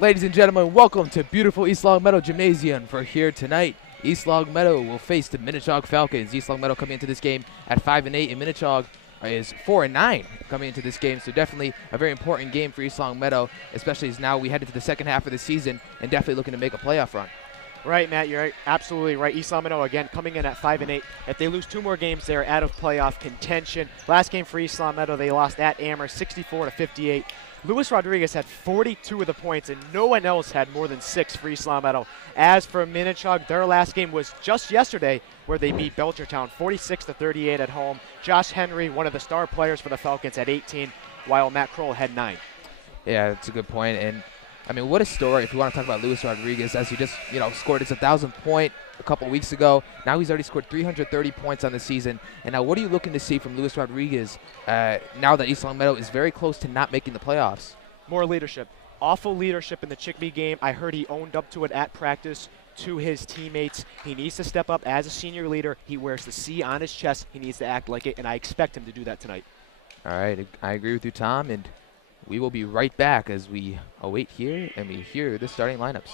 Ladies and gentlemen, welcome to beautiful East Longmeadow Gymnasium. For here tonight, East Longmeadow will face the Minnechaug Falcons. East Longmeadow coming into this game at 5-8, and Minnechaug is 4-9 coming into this game. So definitely a very important game for East Longmeadow, especially as now we head into the second half of the season and definitely looking to make a playoff run. Right, Matt, you're absolutely right. East Longmeadow, again, coming in at 5-8. If they lose 2 more games, they're out of playoff contention. Last game for East Longmeadow, they lost at Amherst 64-58. Luis Rodriguez had 42 of the points, and no one else had more than 6 for East Longmeadow. As for Minnechaug, their last game was just yesterday, where they beat Belchertown 46-38 at home. Josh Henry, one of the star players for the Falcons, had 18, while Matt Kroll had 9. Yeah, that's a good point. And I mean, what a story if you want to talk about Luis Rodriguez, as he just, scored his 1,000th point a couple weeks ago. Now he's already scored 330 points on the season. And now what are you looking to see from Luis Rodriguez now that East Longmeadow is very close to not making the playoffs? More leadership. Awful leadership in the Chickpea game. I heard he owned up to it at practice to his teammates. He needs to step up as a senior leader. He wears the C on his chest. He needs to act like it, and I expect him to do that tonight. All right, I agree with you, Tom, and we will be right back as we await here and we hear the starting lineups.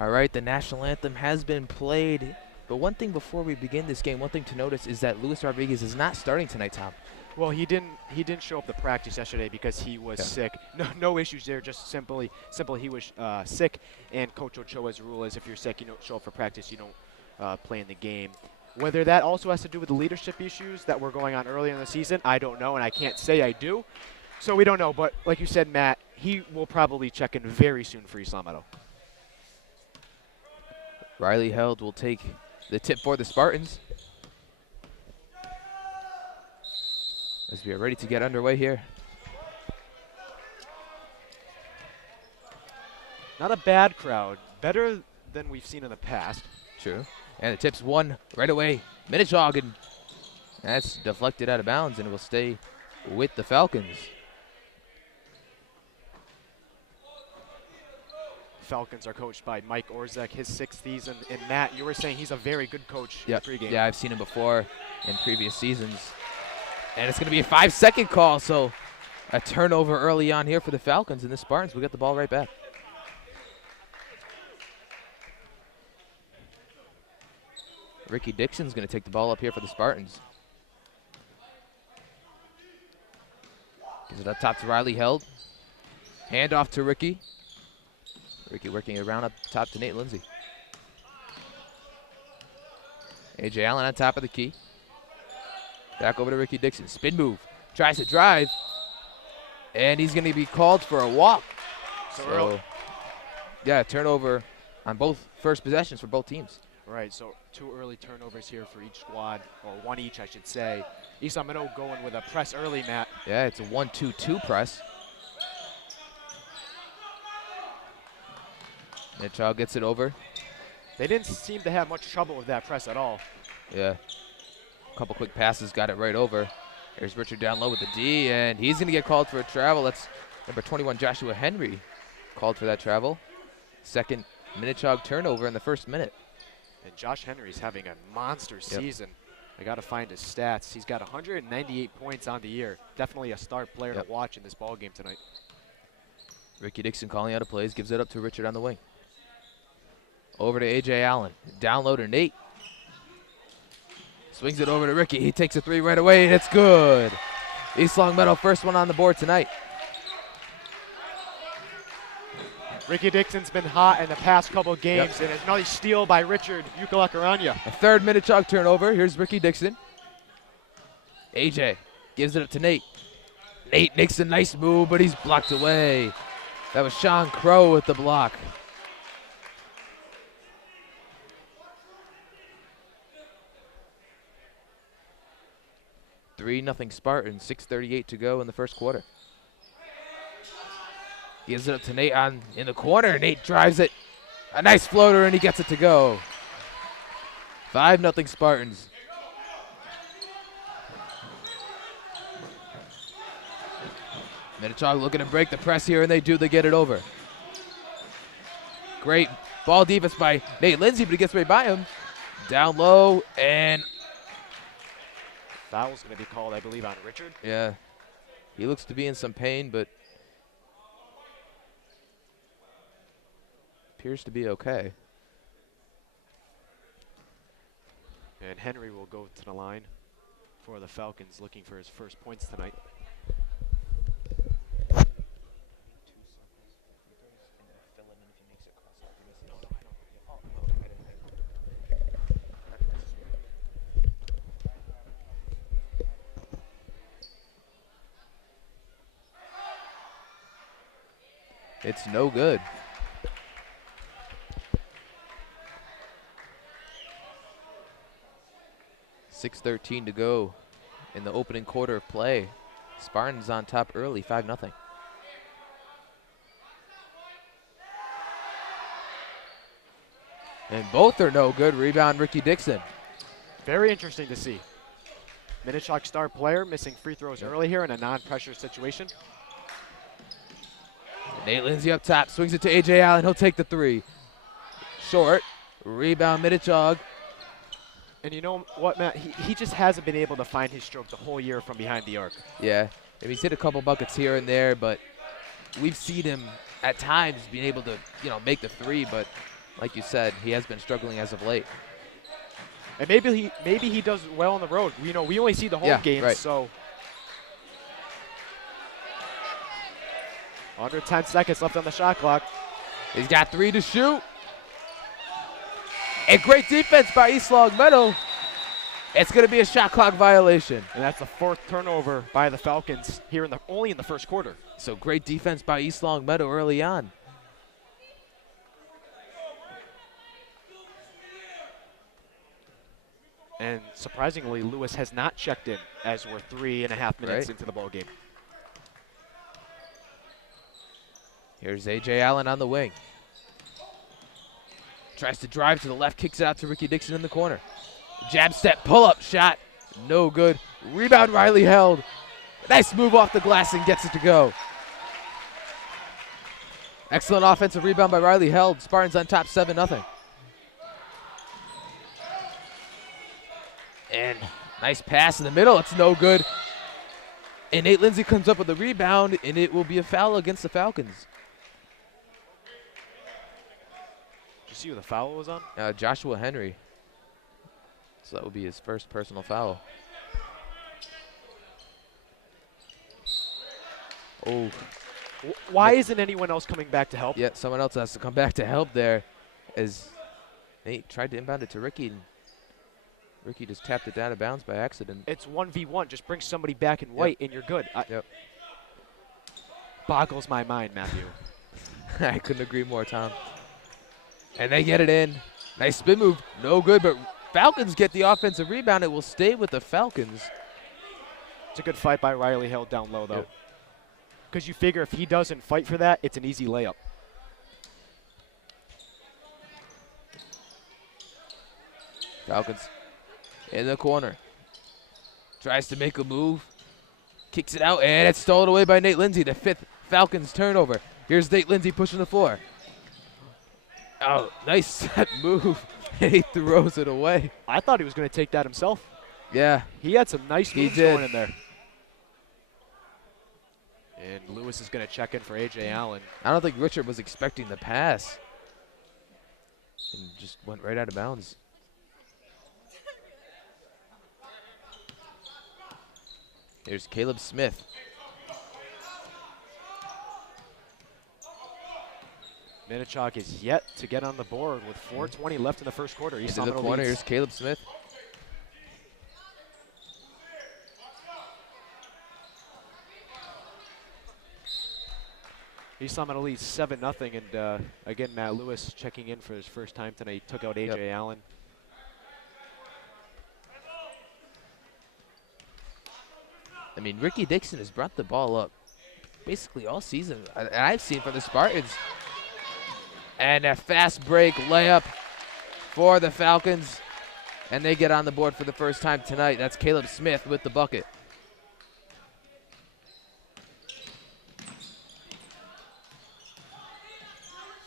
All right, the national anthem has been played. But one thing before we begin this game, one thing to notice is that Luis Rodriguez is not starting tonight, Tom. Well, he didn't show up to practice yesterday because he was sick. No issues there. Just simply he was sick. And Coach Ochoa's rule is if you're sick, you don't show up for practice. You don't play in the game. Whether that also has to do with the leadership issues that were going on earlier in the season, I don't know, and I can't say I do. So we don't know. But like you said, Matt, he will probably check in very soon for Isla Meadow. Riley Held will take the tip for the Spartans. As we are ready to get underway here. Not a bad crowd. Better than we've seen in the past. True. And the tip's won right away. Minnechaug, and that's deflected out of bounds, and it will stay with the Falcons. Falcons are coached by Mike Orzek, his 6th season. And Matt, you were saying he's a very good coach in the pregame. Yeah, I've seen him before in previous seasons. And it's going to be a 5-second call, so a turnover early on here for the Falcons, and the Spartans will get the ball right back. Ricky Dixon's going to take the ball up here for the Spartans. Gives it up top to Riley Held. Hand off to Ricky. Ricky working it around up top to Nate Lindsay. A.J. Allen on top of the key. Back over to Ricky Dixon. Spin move. Tries to drive. And he's going to be called for a walk. So yeah, turnover on both first possessions for both teams. Right, so 2 early turnovers here for each squad, or 1 each, I should say. Isla Meadow going with a press early, Matt. Yeah, it's a 1-2-2 press. Minnechaug gets it over. They didn't seem to have much trouble with that press at all. Yeah. A couple quick passes, got it right over. Here's Richard down low with the D, and he's going to get called for a travel. That's number 21, Joshua Henry, called for that travel. Second Minnechaug turnover in the first minute. And Josh Henry's having a monster season. I got to find his stats. He's got 198 points on the year. Definitely a star player to watch in this ball game tonight. Ricky Dixon calling out of plays, gives it up to Richard on the wing. Over to A.J. Allen. Down low to Nate. Swings it over to Ricky. He takes a 3 right away, and it's good. East Long Meadow, first one on the board tonight. Ricky Dixon's been hot in the past couple games, and it's another steal by Richard Ukalakaranya. A third Minnechaug turnover. Here's Ricky Dixon. AJ gives it up to Nate. Nate makes a nice move, but he's blocked away. That was Sean Crow with the block. Three nothing Spartans, 6:38 to go in the first quarter. Gives it up to Nate in the corner. Nate drives it. A nice floater, and he gets it to go. 5-0 Spartans. Minnechaug looking to break the press here, and they do. They get it over. Great ball defense by Nate Lindsay, but he gets right by him. Down low, and foul's going to be called, I believe, on Richard. Yeah. He looks to be in some pain, but appears to be okay. And Henry will go to the line for the Falcons, looking for his first points tonight. It's no good. .6:13 to go in the opening quarter of play. Spartans on top early, 5-0. And both are no good. Rebound, Ricky Dixon. Very interesting to see. Minnechaug star player missing free throws early here in a non-pressure situation. Nate Lindsay up top, swings it to A.J. Allen. He'll take the 3. Short. Rebound, Minnechaug. And you know what, Matt? He just hasn't been able to find his stroke the whole year from behind the arc. Yeah. Maybe he's hit a couple buckets here and there, but we've seen him at times being able to, make the 3, but Like you said, he has been struggling as of late. And maybe he does well on the road. We only see the home games, right. so under 10 seconds left on the shot clock. He's got 3 to shoot. And great defense by East Long Meadow. It's going to be a shot clock violation. And that's the 4th turnover by the Falcons here only in the first quarter. So great defense by East Long Meadow early on. And surprisingly, Lewis has not checked in as we're 3.5 minutes into the ball game. Here's A.J. Allen on the wing. Tries to drive to the left, kicks it out to Ricky Dixon in the corner. Jab step, pull-up shot, no good. Rebound, Riley Held. Nice move off the glass and gets it to go. Excellent offensive rebound by Riley Held. Spartans on top 7-0. And nice pass in the middle. It's no good. And Nate Lindsay comes up with a rebound, and it will be a foul against the Falcons. Did you see who the foul was on? Joshua Henry. So that would be his first personal foul. Oh. Why isn't anyone else coming back to help? Yeah, someone else has to come back to help there as Nate tried to inbound it to Ricky, and Ricky just tapped it down of bounds by accident. It's 1v1. Just bring somebody back in white and you're good. Boggles my mind, Matthew. I couldn't agree more, Tom. And they get it in. Nice spin move. No good, but Falcons get the offensive rebound. It will stay with the Falcons. It's a good fight by Riley Held down low, though. Because you figure if he doesn't fight for that, it's an easy layup. Falcons in the corner. Tries to make a move. Kicks it out, and it's stolen away by Nate Lindsay, the 5th Falcons turnover. Here's Nate Lindsay pushing the floor. Oh, nice set move. He throws it away. I thought he was going to take that himself. Yeah. He had some nice moves going in there. And Lewis is going to check in for A.J. Allen. I don't think Richard was expecting the pass. And just went right out of bounds. Here's Caleb Smith. Minnechaug is yet to get on the board with 4:20 left in the first quarter. Into the corner, here's Caleb Smith. East Long Meadow leads 7-0, and again, Matt Lewis checking in for his first time tonight. Took out A.J. Allen. I mean, Ricky Dixon has brought the ball up basically all season. I've seen from the Spartans. And a fast break layup for the Falcons. And they get on the board for the first time tonight. That's Caleb Smith with the bucket.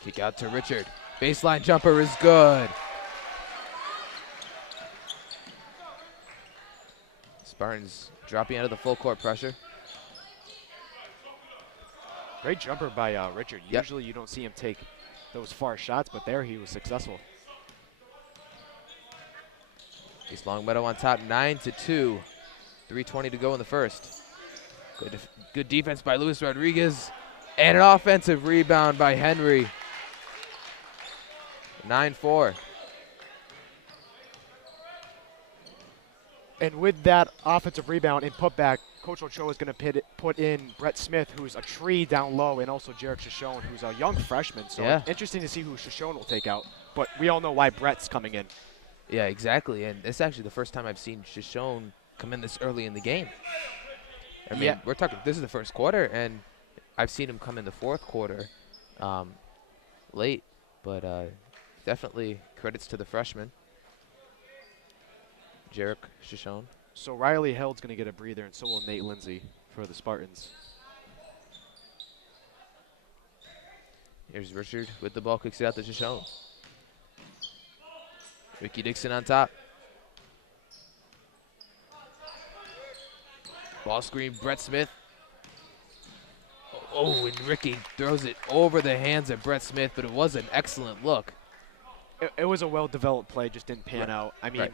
Kick out to Richard. Baseline jumper is good. Spartans dropping out of the full court pressure. Great jumper by Richard. Usually you don't see him take those far shots, but there he was successful. East Long Meadow on top 9-2. 3:20 to go in the first. Good defense by Luis Rodriguez. And an offensive rebound by Henry. 9-4. And with that offensive rebound and putback, Coach Ochoa is going to put in Brett Smith, who's a tree down low, and also Jarek Shoshone, who's a young freshman. So interesting to see who Shoshone will take out. But we all know why Brett's coming in. Yeah, exactly. And it's actually the first time I've seen Shoshone come in this early in the game. I mean, we're talking, this is the first quarter, and I've seen him come in the fourth quarter late. But definitely credits to the freshman, Jarek Shoshone. So Riley Held's going to get a breather, and so will Nate Lindsay for the Spartans. Here's Richard with the ball, kicks it out to Shoshone. Ricky Dixon on top. Ball screen, Brett Smith. Oh, and Ricky throws it over the hands of Brett Smith, but it was an excellent look. It was a well-developed play, just didn't pan out. I mean, Right.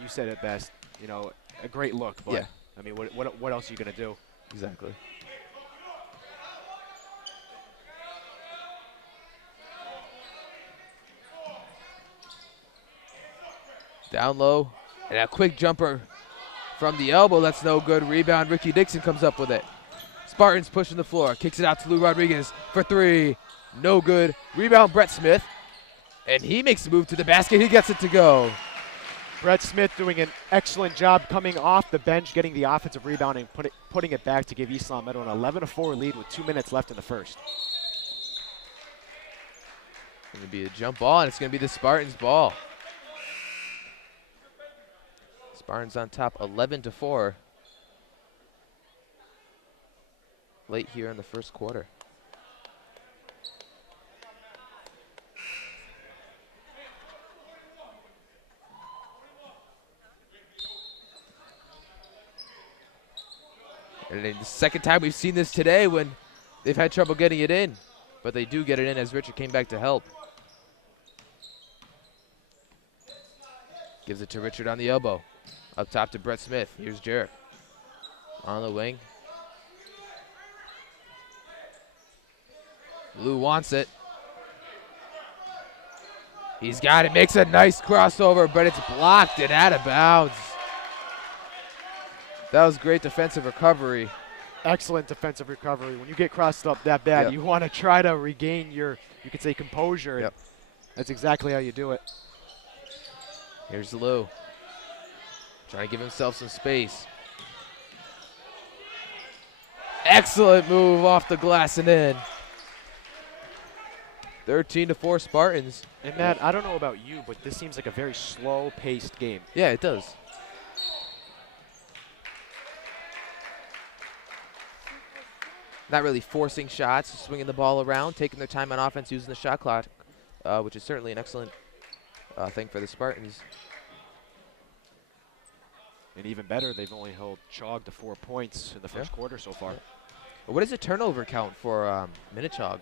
you said it best. You know, a great look, but Yeah. I mean, what else are you gonna do? Exactly. Down low, and a quick jumper from the elbow. That's no good. Rebound. Ricky Dixon comes up with it. Spartans pushing the floor. Kicks it out to Lou Rodriguez for three. No good. Rebound, Brett Smith. And he makes the move to the basket. He gets it to go. Brett Smith doing an excellent job coming off the bench, getting the offensive rebound and putting it back to give East Long Meadow an 11-4 lead with 2 minutes left in the first. Going to be a jump ball, and it's going to be the Spartans' ball. Spartans on top 11-4. Late here in the first quarter. And the second time we've seen this today when they've had trouble getting it in. But they do get it in as Richard came back to help. Gives it to Richard on the elbow. Up top to Brett Smith. Here's Jarrett. On the wing. Lou wants it. He's got it. Makes a nice crossover, but it's blocked and out of bounds. That was great defensive recovery. Excellent defensive recovery. When you get crossed up that bad, you want to try to regain your, you could say, composure. Yep. That's exactly how you do it. Here's Lou. Trying to give himself some space. Excellent move off the glass and in. 13-4 Spartans. And Matt, I don't know about you, but this seems like a very slow-paced game. Yeah, it does. Not really forcing shots, swinging the ball around, taking their time on offense, using the shot clock, which is certainly an excellent thing for the Spartans. And even better, they've only held Chaug to 4 points in the first quarter so far. Well, what is the turnover count for Minnechaug?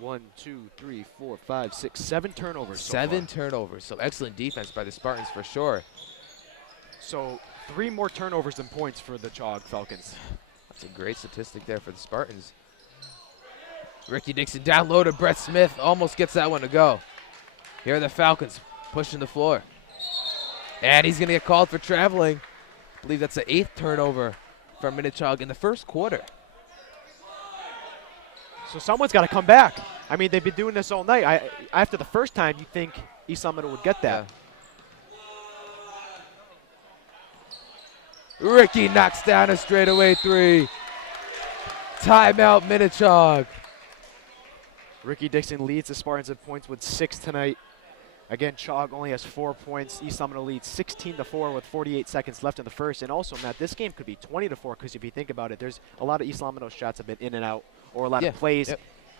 1, 2, 3, 4, 5, 6, 7 turnovers. Seven turnovers. So excellent defense by the Spartans for sure. So 3 more turnovers than points for the Chaug Falcons. That's a great statistic there for the Spartans. Ricky Dixon down low to Brett Smith. Almost gets that one to go. Here are the Falcons pushing the floor. And he's going to get called for traveling. I believe that's the 8th turnover from Minnechaug in the first quarter. So someone's got to come back. I mean, they've been doing this all night. After the first time, you think East Long Meadow would get that. Yeah. Ricky knocks down a straightaway 3. Timeout, Minnechaug. Ricky Dixon leads the Spartans in points with 6 tonight. Again, Chaug only has 4 points. East Long Meadow leads 16-4 with 48 seconds left in the first. And also, Matt, this game could be 20-4 because if you think about it, there's a lot of East Long Meadow shots have been in and out, or a lot of plays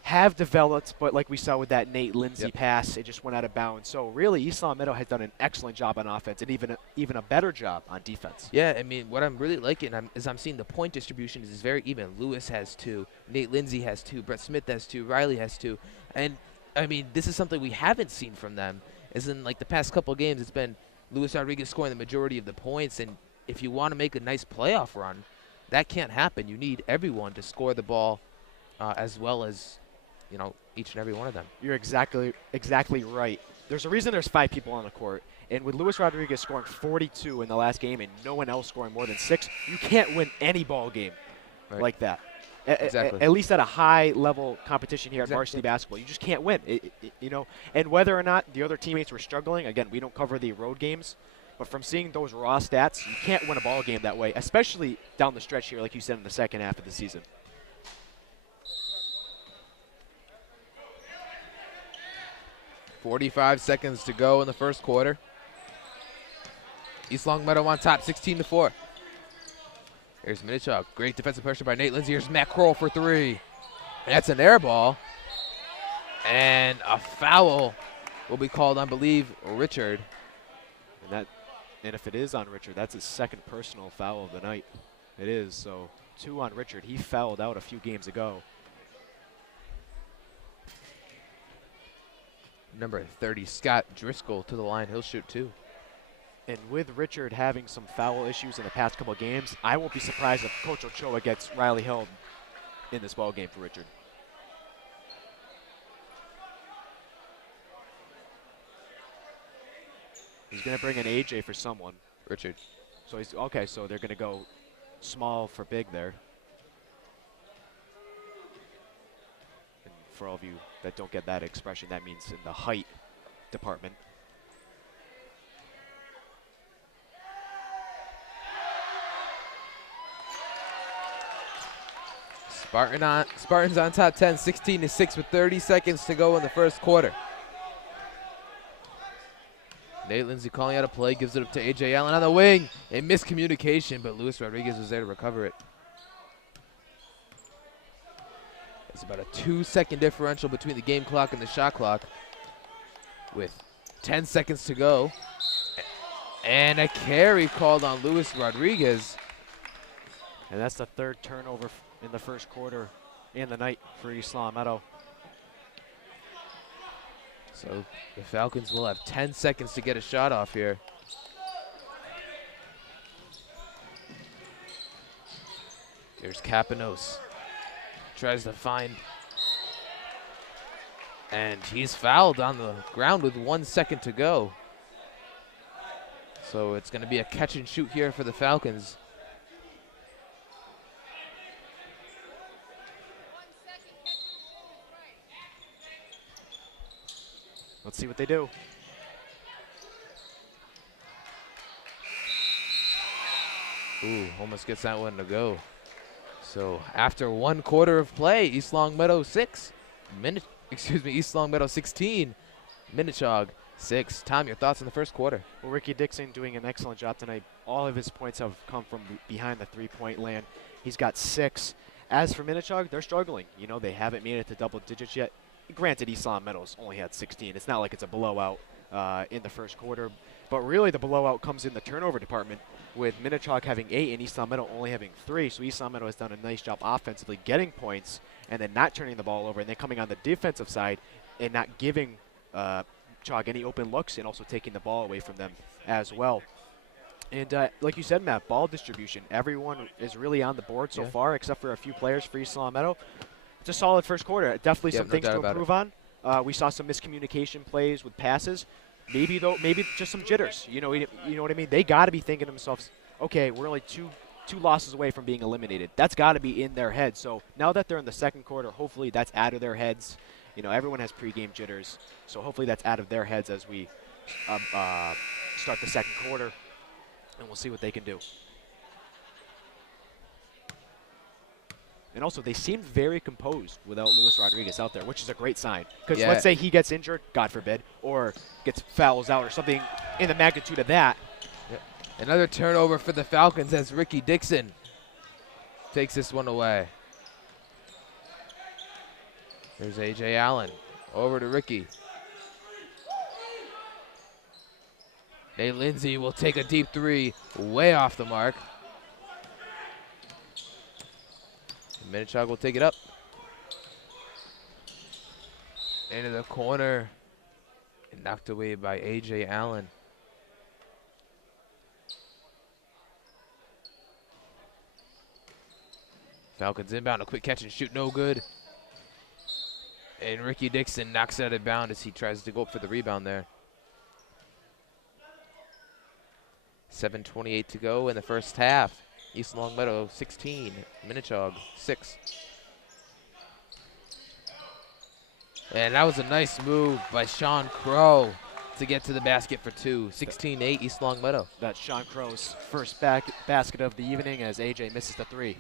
have developed, but like we saw with that Nate Lindsay pass, it just went out of bounds. So really, East Long Meadow has done an excellent job on offense and even a better job on defense. Yeah, I mean, what I'm really liking is I'm seeing the point distribution is very even. Lewis has 2, Nate Lindsay has 2, Brett Smith has 2, Riley has 2. And, I mean, this is something we haven't seen from them. As in, like, the past couple of games, it's been Luis Rodriguez scoring the majority of the points. And if you want to make a nice playoff run, that can't happen. You need everyone to score the ball as well as, you know, each and every one of them. You're exactly right. There's a reason there's 5 people on the court. And with Luis Rodriguez scoring 42 in the last game and no one else scoring more than 6, you can't win any ball game like that. Exactly. At least at a high-level competition here at varsity basketball. You just can't win, you know. And whether or not the other teammates were struggling, again, we don't cover the road games, but from seeing those raw stats, you can't win a ball game that way, especially down the stretch here, like you said, in the second half of the season. .45 seconds to go in the first quarter. East Long Meadow on top, 16-4. Here's Minnechaug. Great defensive pressure by Nate Lindsay. Here's Matt Kroll for 3. And that's an air ball. And a foul will be called on, I believe, Richard. And if it is on Richard, that's his 2nd personal foul of the night. It is, so 2 on Richard. He fouled out a few games ago. Number 30, Scott Driscoll, to the line. He'll shoot 2. And with Richard having some foul issues in the past couple of games, I won't be surprised if Coach Ochoa gets Riley held in this ball game for Richard. He's going to bring in AJ for someone. Richard. So he's okay. So they're going to go small for big there. And for all of you that don't get that expression, that means in the height department. Spartans on top 10, 16-6 with 30 seconds to go in the first quarter. Nate Lindsay calling out a play, gives it up to A.J. Allen on the wing. A miscommunication, but Luis Rodriguez was there to recover it. It's about a 2-second differential between the game clock and the shot clock with 10 seconds to go. And a carry called on Luis Rodriguez. And that's the third turnover in the first quarter in the night for East Long Meadow. So the Falcons will have 10 seconds to get a shot off here. Here's Capanos. Tries to find. And he's fouled on the ground with 1 second to go. So it's going to be a catch and shoot here for the Falcons. Let's see what they do. Ooh, almost gets that one to go. So after 1 quarter of play, East Long Meadow 6, East Long Meadow 16, Minnechaug 6. Tom, your thoughts on the first quarter? Well, Ricky Dixon doing an excellent job tonight. All of his points have come from behind the three-point land. He's got 6. As for Minnechaug, they're struggling. You know, they haven't made it to double digits yet. Granted, East Long Meadows only had 16. It's not like it's a blowout in the first quarter. But really, the blowout comes in the turnover department, with Minnechaug having 8 and East Long Meadow only having 3. So East Long Meadow has done a nice job offensively getting points and then not turning the ball over, and then coming on the defensive side and not giving Chaug any open looks and also taking the ball away from them as well. And like you said, Matt, ball distribution. Everyone is really on the board so far except for a few players for East Long Meadow. It's a solid first quarter. Definitely some things to improve on. We saw some miscommunication plays with passes. Maybe just some jitters. You know what I mean? They got to be thinking to themselves, okay, we're only two losses away from being eliminated. That's got to be in their heads. So now that they're in the second quarter, hopefully that's out of their heads. You know, everyone has pregame jitters, so hopefully that's out of their heads as we start the second quarter, and we'll see what they can do. And also, they seemed very composed without Luis Rodriguez out there, which is a great sign. Because let's say he gets injured, God forbid, or gets fouls out or something in the magnitude of that. Yep. Another turnover for the Falcons as Ricky Dixon takes this one away. There's A.J. Allen over to Ricky. Nate Lindsay will take a deep 3, way off the mark. Minnechaug will take it up. Into the corner. And knocked away by A.J. Allen. Falcons inbound, a quick catch and shoot, no good. And Ricky Dixon knocks it out of bounds as he tries to go up for the rebound there. 7:28 to go in the first half. East Long Meadow 16, Minnechaug 6. And that was a nice move by Sean Crow to get to the basket for 2. 16-8 East Long Meadow. That's Sean Crow's first basket of the evening as AJ misses the 3.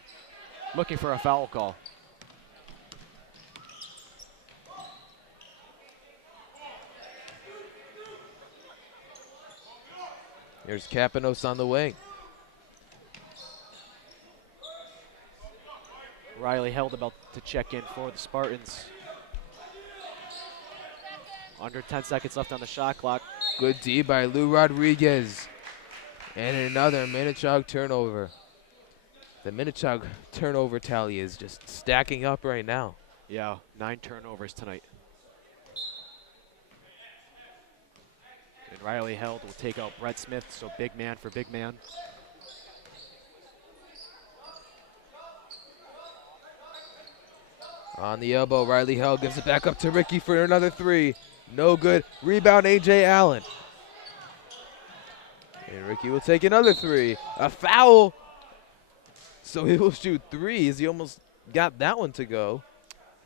Looking for a foul call. Here's Capanos on the wing. Riley held about to check in for the Spartans. Under 10 seconds left on the shot clock. Good D by Lou Rodriguez. And another Minnechaug turnover. The Minnechaug turnover tally is just stacking up right now. Yeah, 9 turnovers tonight. Riley Held will take out Brett Smith, so big man for big man. On the elbow, Riley Held gives it back up to Ricky for another three. No good. Rebound, A.J. Allen. And Ricky will take another three. A foul. So he will shoot threes. He almost got that one to go.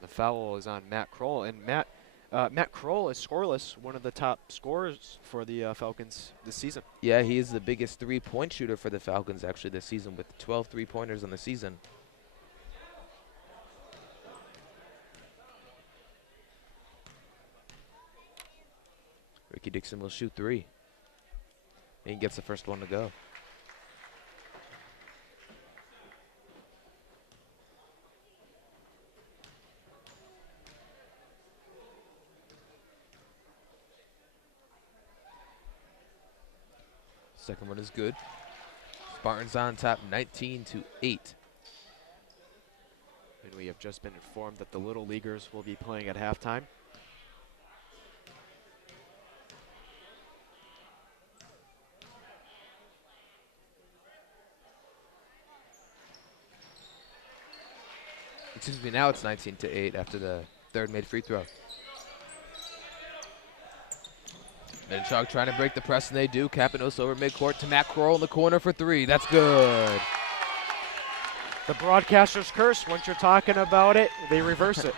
The foul is on Matt Kroll, and Matt Kroll is scoreless, one of the top scorers for the Falcons this season. Yeah, he is the biggest three-point shooter for the Falcons actually this season with 12 three-pointers on the season. Ricky Dixon will shoot three. And he gets the first one to go. Second one is good. Spartans on top 19-8. And we have just been informed that the Little Leaguers will be playing at halftime. Excuse me, now it's 19-8 after the third made free throw. Minnechaug trying to break the press, and they do. Capanos over midcourt to Matt Kroll in the corner for three. That's good. The broadcaster's curse, once you're talking about it, they reverse it.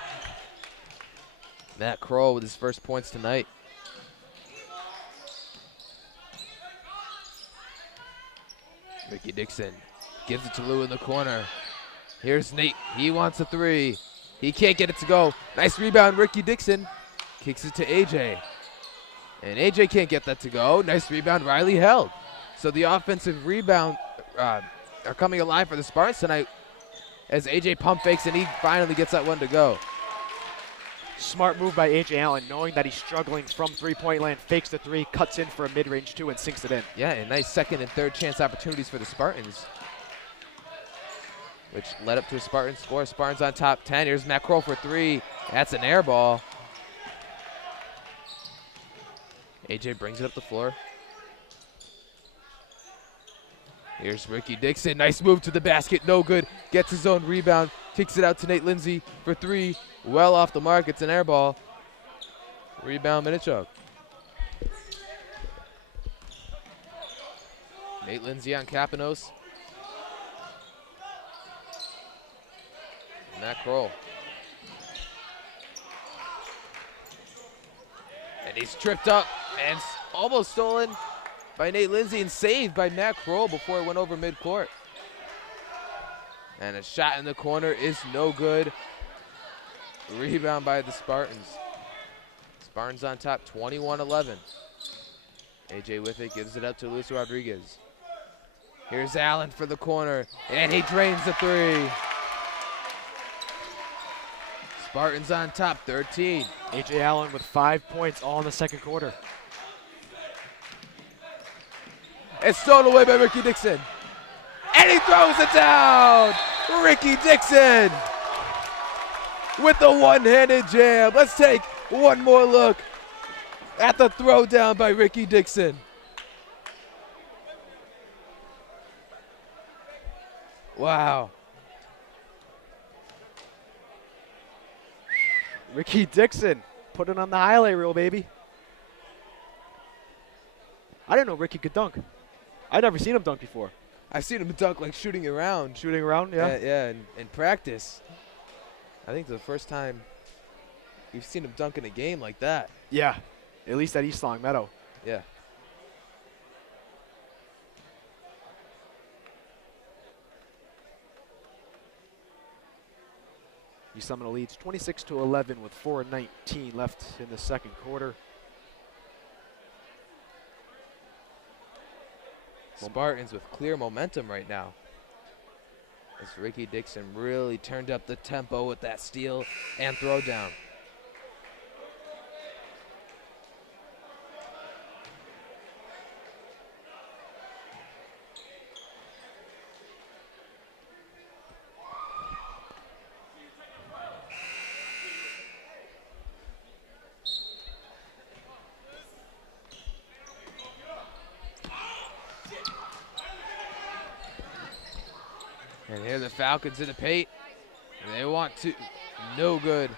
Matt Kroll with his first points tonight. Ricky Dixon gives it to Lou in the corner. Here's Nate. He wants a three. He can't get it to go. Nice rebound, Ricky Dixon. Kicks it to AJ. And AJ can't get that to go. Nice rebound, Riley Held. So the offensive rebound are coming alive for the Spartans tonight as AJ pump fakes and he finally gets that one to go. Smart move by A.J. Allen, knowing that he's struggling from three-point land, fakes the three, cuts in for a mid-range two, and sinks it in. Yeah, and nice second and third chance opportunities for the Spartans, which led up to a Spartan score. Spartans on top 10. Here's Matt Kroll for three. That's an air ball. AJ brings it up the floor. Here's Ricky Dixon. Nice move to the basket. No good. Gets his own rebound. Kicks it out to Nate Lindsay for three. Well off the mark. It's an air ball. Rebound, Minnechaug. Nate Lindsay on Capanos. Matt Kroll. And he's tripped up and almost stolen by Nate Lindsay and saved by Matt Kroll before it went over midcourt. And a shot in the corner is no good. Rebound by the Spartans. Spartans on top 21-11. AJ with it, gives it up to Luis Rodriguez. Here's Allen for the corner, and he drains the three. Spartans on top 13. A.J. Allen with 5 points all in the second quarter. It's stolen away by Ricky Dixon. And he throws it down! Ricky Dixon with the one-handed jam. Let's take one more look at the throwdown by Ricky Dixon. Wow. Ricky Dixon, put it on the highlight reel, baby. I didn't know Ricky could dunk. I'd never seen him dunk before. I've seen him dunk like shooting around. Shooting around, yeah. Yeah, in practice. I think the first time we've seen him dunk in a game like that. Yeah, at least at East Long Meadow. Yeah. East Seminole leads 26-11 with 4:19 left in the second quarter. Spartans with clear momentum right now, as Ricky Dixon really turned up the tempo with that steal and throw down. And here the Falcons in the paint. And they want to. No good.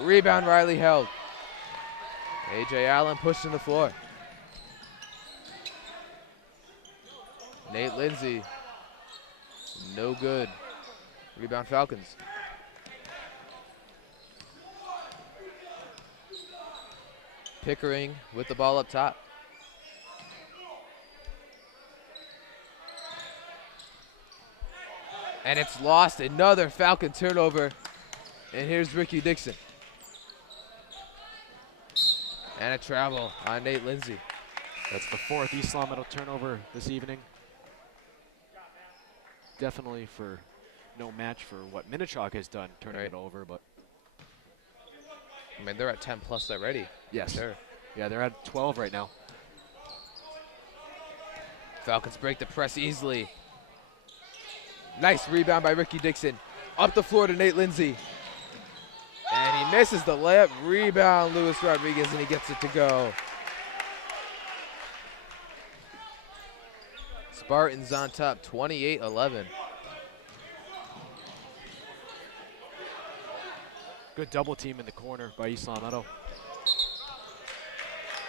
Rebound, Riley held. A.J. Allen pushing the floor. Nate Lindsay. No good. Rebound, Falcons. Pickering with the ball up top. And it's lost. Another Falcon turnover. And here's Ricky Dixon. And a travel on Nate Lindsay. That's the 4th East Long Meadow turnover this evening. Definitely for no match for what Minnechaug has done, turning it over, but. I mean, they're at 10 plus already. Yes. Sure. Yeah, they're at 12 right now. Falcons break the press easily. Nice rebound by Ricky Dixon. Up the floor to Nate Lindsay. And he misses the layup. Rebound, Luis Rodriguez, and he gets it to go. Spartans on top, 28-11. Good double team in the corner by East Long Meadow.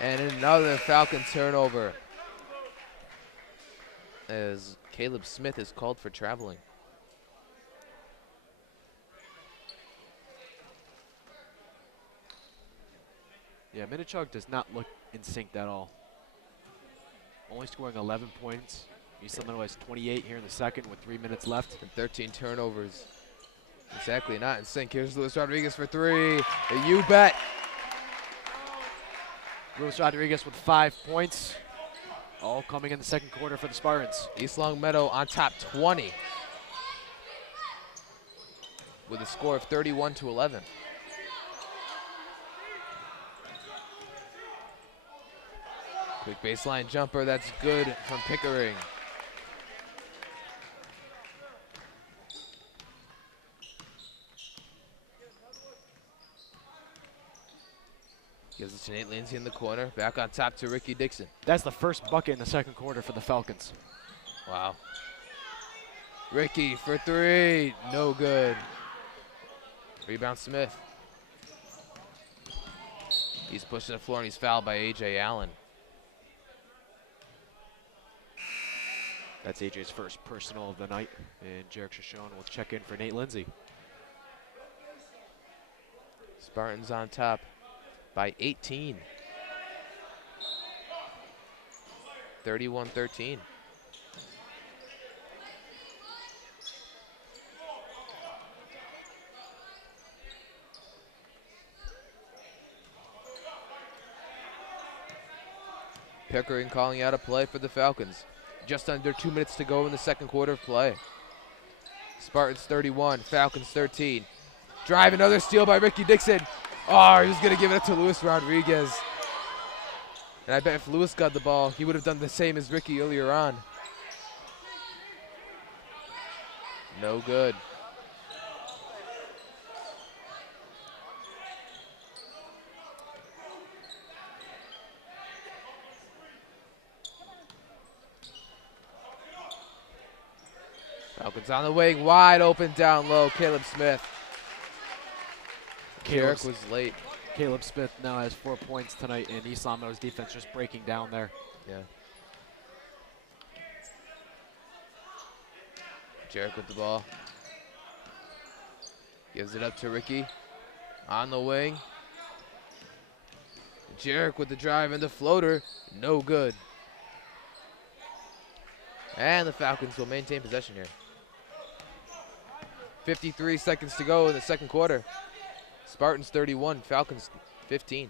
And another Falcon turnover as Caleb Smith is called for traveling. Yeah, Minnechaug does not look in sync at all. Only scoring 11 points. East Long Meadow has 28 here in the second with 3 minutes left. And 13 turnovers. Exactly not in sync. Here's Luis Rodriguez for three. You bet. Luis Rodriguez with 5 points. All coming in the second quarter for the Spartans. East Long Meadow on top 20 with a score of 31-11. Quick baseline jumper, that's good from Pickering. Gives it to Nate Lindsay in the corner. Back on top to Ricky Dixon. That's the first bucket in the second quarter for the Falcons. Wow. Ricky for three. No good. Rebound Smith. He's pushing the floor and he's fouled by A.J. Allen. That's A.J.'s first personal of the night. And Jarek Shoshone will check in for Nate Lindsay. Spartans on top by 18. 31-13. Pickering calling out a play for the Falcons. Just under 2 minutes to go in the second quarter of play. Spartans 31, Falcons 13. Drive, another steal by Ricky Dixon. Oh, he was going to give it up to Luis Rodriguez. And I bet if Luis got the ball, he would have done the same as Ricky earlier on. No good. Falcons on the wing, wide open down low, Caleb Smith. Jarek was late. Caleb Smith now has 4 points tonight, and East Long Meadow's defense just breaking down there. Yeah. Jarek with the ball. Gives it up to Ricky. On the wing. Jarek with the drive and the floater. No good. And the Falcons will maintain possession here. 53 seconds to go in the second quarter. Spartans 31, Falcons 15.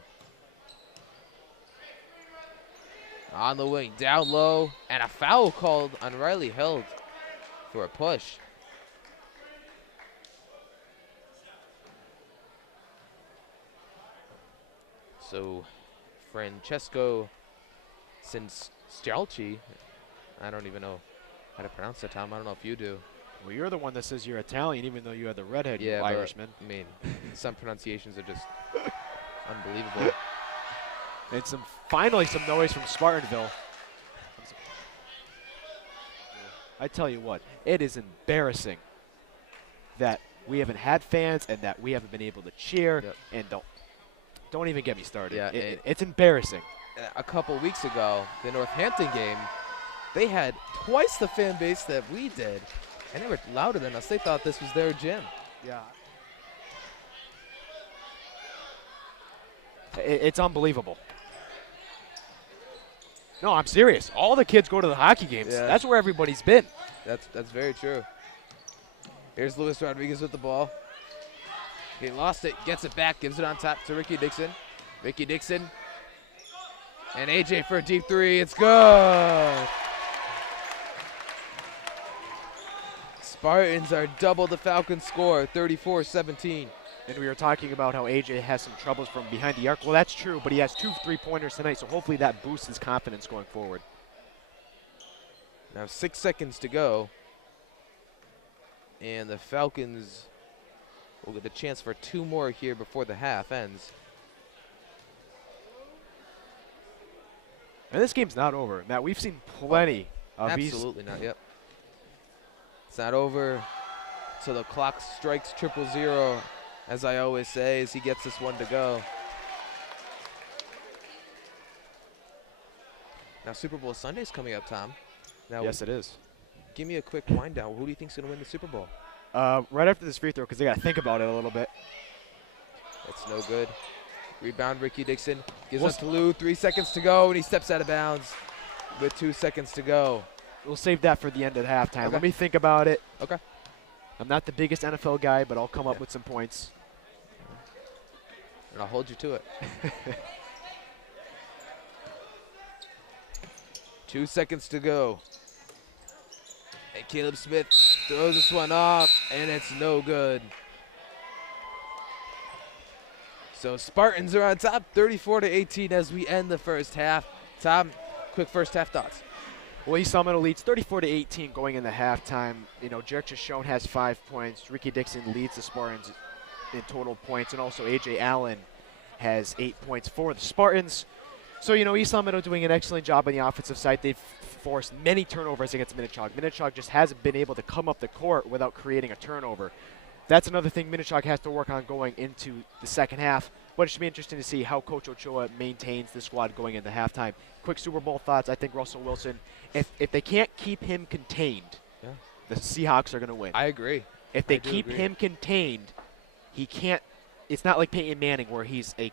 On the wing, down low, and a foul called on Riley Held for a push. So, Francesco Sinscialci, I don't even know how to pronounce that, Tom. I don't know if you do. Well, you're the one that says you're Italian, even though you had the redhead, Yeah, you Irishman. I mean, some pronunciations are just unbelievable. And finally some noise from Spartanville. I tell you what, it is embarrassing that we haven't had fans and that we haven't been able to cheer. Yep. And don't even get me started. Yeah, It's embarrassing. A couple weeks ago, the Northampton game, they had twice the fan base that we did, and they were louder than us. They thought this was their gym. Yeah. It's unbelievable. No, I'm serious. All the kids go to the hockey games. Yeah. That's where everybody's been. That's very true. Here's Luis Rodriguez with the ball. He lost it, gets it back, gives it on top to Ricky Dixon. Ricky Dixon. And AJ for a deep three. It's good. Spartans are double the Falcons score, 34-17. And we were talking about how AJ has some troubles from behind the arc. Well, that's true, but he has 2 3-pointers tonight, so hopefully that boosts his confidence going forward. Now 6 seconds to go. And the Falcons will get a chance for 2 more here before the half ends. And this game's not over. Matt, we've seen plenty of these. Absolutely not, yep. It's not over till the clock strikes 000, as I always say, as he gets this one to go. Now Super Bowl Sunday's coming up, Tom. Now, Yes, it is. give me a quick wind down. Who do you think's going to win the Super Bowl? Right after this free throw, because they got to think about it a little bit. That's no good. Rebound, Ricky Dixon. Gives us to Lou. 3 seconds to go, and he steps out of bounds with 2 seconds to go. We'll save that for the end of halftime. Okay. Let me think about it. Okay. I'm not the biggest NFL guy, but I'll come up with some points. And I'll hold you to it. 2 seconds to go. And Caleb Smith throws this one off, and it's no good. So Spartans are on top, 34-18 as we end the first half. Tom, quick first half thoughts. Well, East Salmon leads 34-18 going into halftime. You know, Jerk Shown has 5 points. Ricky Dixon leads the Spartans in total points, and also A.J. Allen has 8 points for the Spartans. So, you know, East Salmon doing an excellent job on the offensive side. They've forced many turnovers against Minnechaug. Minnechaug just hasn't been able to come up the court without creating a turnover. That's another thing Minnechaug has to work on going into the second half. But it should be interesting to see how Coach Ochoa maintains the squad going into halftime. Quick Super Bowl thoughts. I think Russell Wilson, if they can't keep him contained, the Seahawks are going to win. I agree. If they keep him contained, he can't. It's not like Peyton Manning where he's a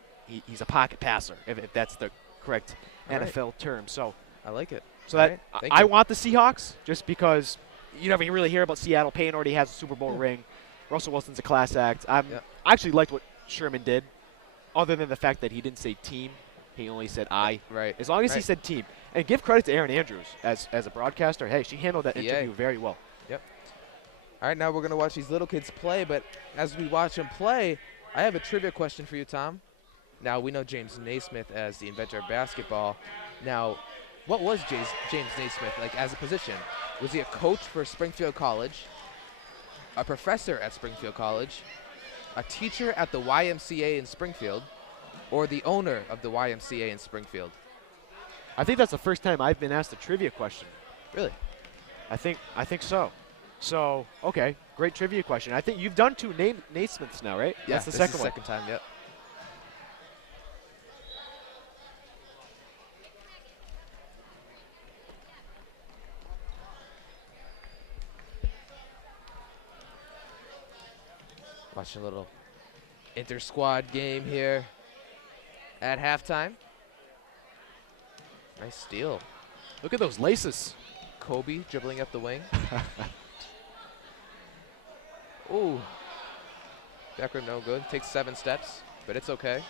pocket passer, if that's the correct NFL term. So I like it. So that I want the Seahawks just because you never really hear about Seattle. Peyton already has a Super Bowl ring. Russell Wilson's a class act. I actually liked what Sherman did, other than the fact that he didn't say team. He only said I. Right. As long as he said team. And give credit to Erin Andrews as a broadcaster. Hey, she handled that interview very well. Yep. All right, now we're going to watch these little kids play. But as we watch them play, I have a trivia question for you, Tom. Now, we know James Naismith as the inventor of basketball. Now, what was James Naismith like as a position? Was he a coach for Springfield College, a professor at Springfield College, a teacher at the YMCA in Springfield, or the owner of the YMCA in Springfield? I think that's the first time I've been asked a trivia question. Really? I think so. So, okay, great trivia question. I think you've done 2 Naismiths now, right? Yeah, that's the second one. Second time, yep. Watching a little inter-squad game here at halftime. Nice steal. Look at those laces. Kobe dribbling up the wing. Ooh. Becker no good. Takes 7 steps, but it's okay.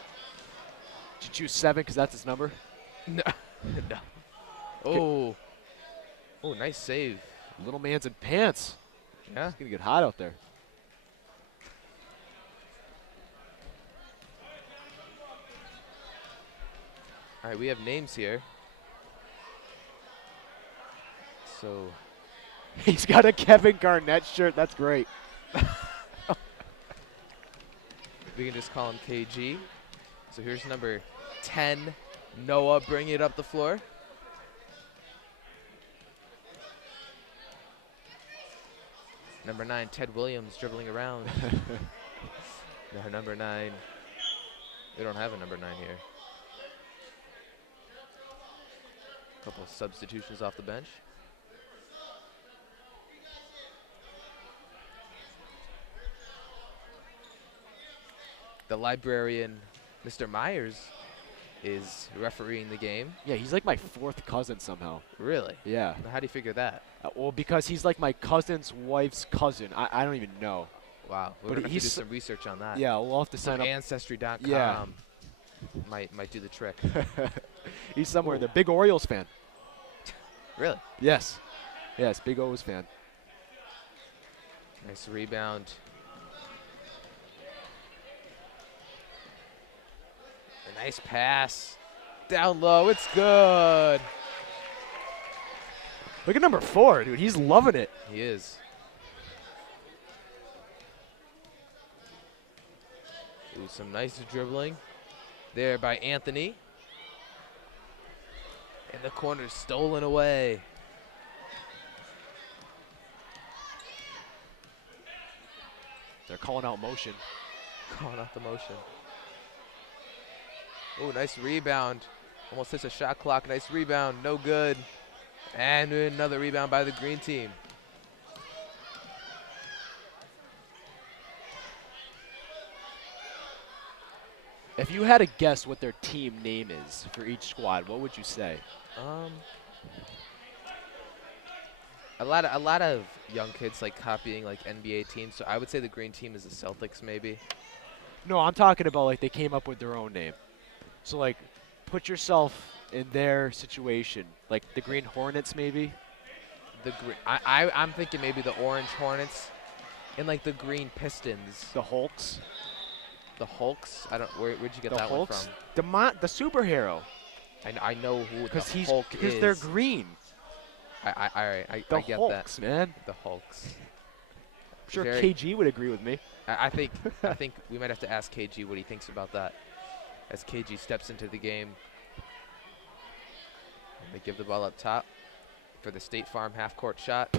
Did you choose 7 because that's his number? No. No. Oh. Oh, nice save. Little man's in pants. Yeah. It's going to get hot out there. All right, we have names here. So he's got a Kevin Garnett shirt. That's great. we can just call him KG. So here's number 10, Noah, bringing it up the floor. Number 9, Ted Williams, dribbling around. No, number 9. We don't have a number 9 here. Couple of substitutions off the bench. The librarian, Mr. Myers, is refereeing the game. Yeah, he's like my 4th cousin somehow. Really? Yeah. How do you figure that? Well, because he's like my cousin's wife's cousin. I don't even know. Wow. We're But going to have to do he's some research on that. Yeah, we'll have to Some sign up. Ancestry.com Yeah. might do the trick. He's somewhere. The big Orioles fan. Really? Yes. Yes, big O's fan. Nice rebound. A nice pass. Down low. It's good. Look at number 4, dude. He's loving it. He is. Ooh, some nice dribbling there by Anthony. And the corner stolen away. They're calling out motion. Calling out the motion. Oh, nice rebound. Almost hits a shot clock. Nice rebound. No good. And another rebound by the green team. If you had to guess what their team name is for each squad, what would you say? A lot of young kids like copying like NBA teams. So I would say the green team is the Celtics, maybe. No, I'm talking about like they came up with their own name. So like, put yourself in their situation. Like the Green Hornets, maybe. I'm thinking maybe the Orange Hornets, and like the Green Pistons. The Hulks. The Hulks. I don't. Where'd you get The that Hulks. one from? The superhero. I know who the Hulk is. Because they're green. I The get Hulks, that. man. The Hulks. I'm sure Very- KG would agree with me. I think we might have to ask KG what he thinks about that, as KG steps into the game. And they give the ball up top for the State Farm half-court shot.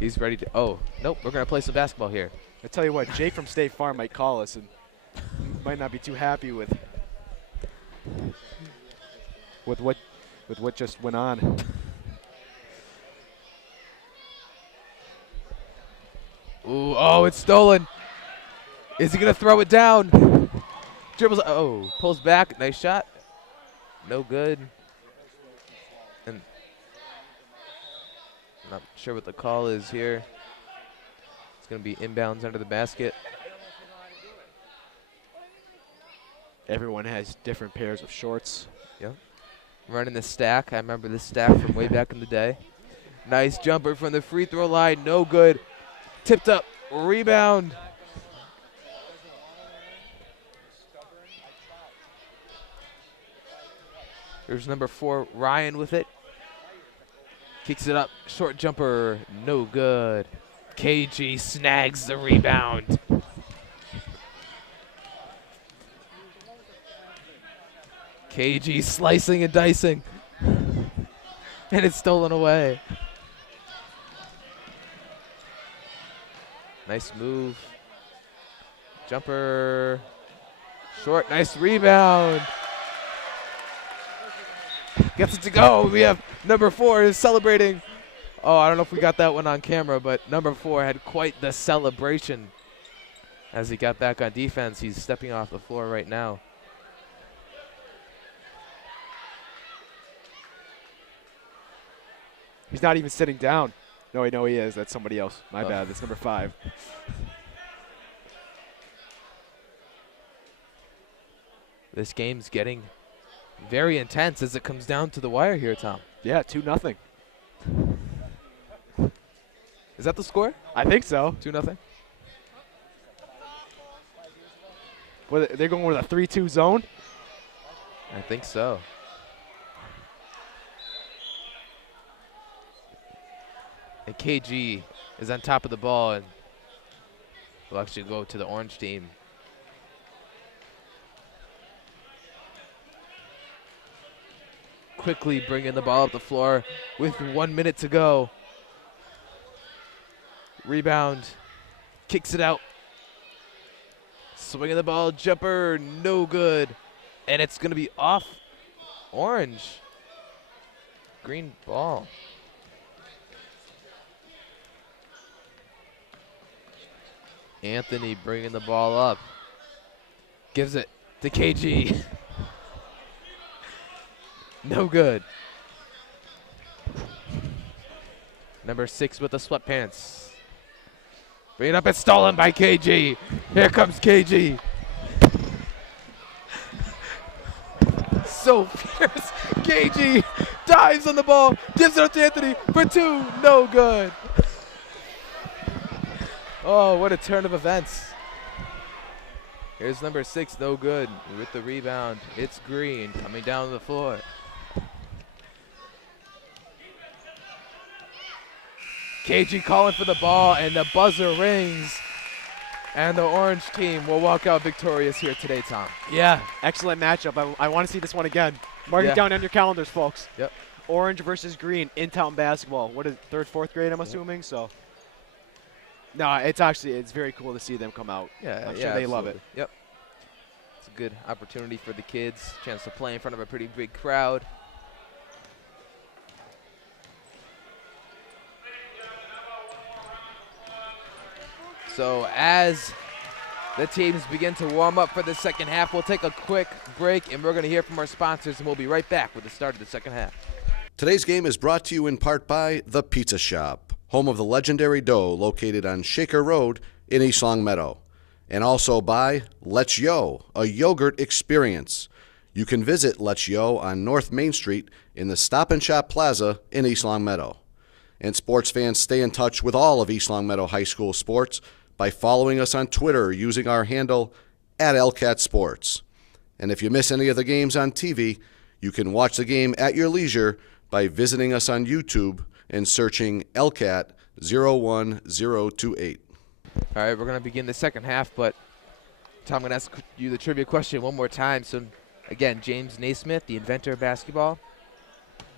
He's ready to. Oh, nope. We're gonna play some basketball here. I tell you what, Jake from State Farm might call us and might not be too happy with what just went on. Ooh, oh, it's stolen. Is he gonna throw it down? Dribbles. Oh, pulls back. Nice shot. No good. And not sure what the call is here. It's gonna be inbounds under the basket. Everyone has different pairs of shorts. Yep. Running the stack. I remember this stack from way back in the day. Nice jumper from the free throw line. No good. Tipped up. Rebound. Here's number 4, Ryan with it. Kicks it up. Short jumper. No good. KG snags the rebound. KG slicing and dicing. And it's stolen away. Nice move. Jumper. Short. Nice rebound. Gets it to go. We have number 4 is celebrating. Oh, I don't know if we got that one on camera, but number 4 had quite the celebration as he got back on defense. He's stepping off the floor right now. He's not even sitting down. No, I know he is. That's somebody else. My bad. That's number 5. This game's getting very intense as it comes down to the wire here, Tom. Yeah, 2-0. Is that the score? I think so. 2-0? Well, they're going with a 3-2 zone. I think so. And KG is on top of the ball and will actually go to the orange team. quickly bringing the ball up the floor with 1 minute to go. Rebound, kicks it out. Swinging the ball, jumper, no good. And it's going to be off Orange. Green ball. Anthony bringing the ball up. Gives it to KG. No good. Number 6 with the sweatpants. Bring it up, it's stolen by KG. Here comes KG. So fierce. KG dives on the ball, gives it up to Anthony for 2, no good. Oh, what a turn of events. Here's number 6, no good. With the rebound, it's Green coming down the floor. KG calling for the ball, and the buzzer rings. And the Orange team will walk out victorious here today, Tom. Yeah, excellent matchup. I want to see this one again. Mark it down on your calendars, folks. Yep. Orange versus Green in town basketball. What is it, 3rd, 4th grade, I'm assuming? So, no, it's very cool to see them come out. Yeah, I'm sure they love it. Yep. It's a good opportunity for the kids, chance to play in front of a pretty big crowd. So as the teams begin to warm up for the second half, we'll take a quick break, and we're going to hear from our sponsors, and we'll be right back with the start of the second half. Today's game is brought to you in part by The Pizza Shop, home of the legendary dough, located on Shaker Road in East Longmeadow. And also by Let's Yo, a yogurt experience. You can visit Let's Yo on North Main Street in the Stop and Shop Plaza in East Longmeadow. And sports fans, stay in touch with all of East Longmeadow High School sports by following us on Twitter using our handle @LCatSports. And if you miss any of the games on TV, you can watch the game at your leisure by visiting us on YouTube and searching LCat 01028. All right, we're going to begin the second half, but Tom, I'm going to ask you the trivia question one more time. So, again, James Naismith, the inventor of basketball,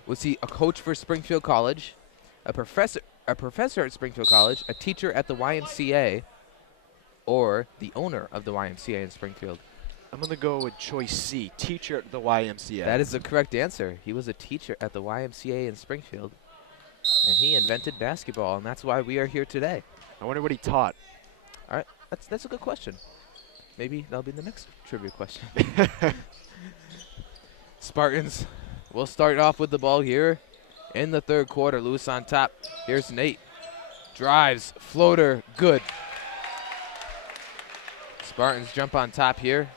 was he a coach for Springfield College, a professor at Springfield College, a teacher at the YMCA, or the owner of the YMCA in Springfield? I'm going to go with choice C, teacher at the YMCA. That is the correct answer. He was a teacher at the YMCA in Springfield, and he invented basketball, and that's why we are here today. I wonder what he taught. All right, that's a good question. Maybe that'll be the next trivia question. Spartans will start off with the ball here in the third quarter. Lewis on top. Here's Nate. Drives, floater, good. Spartans jump on top here.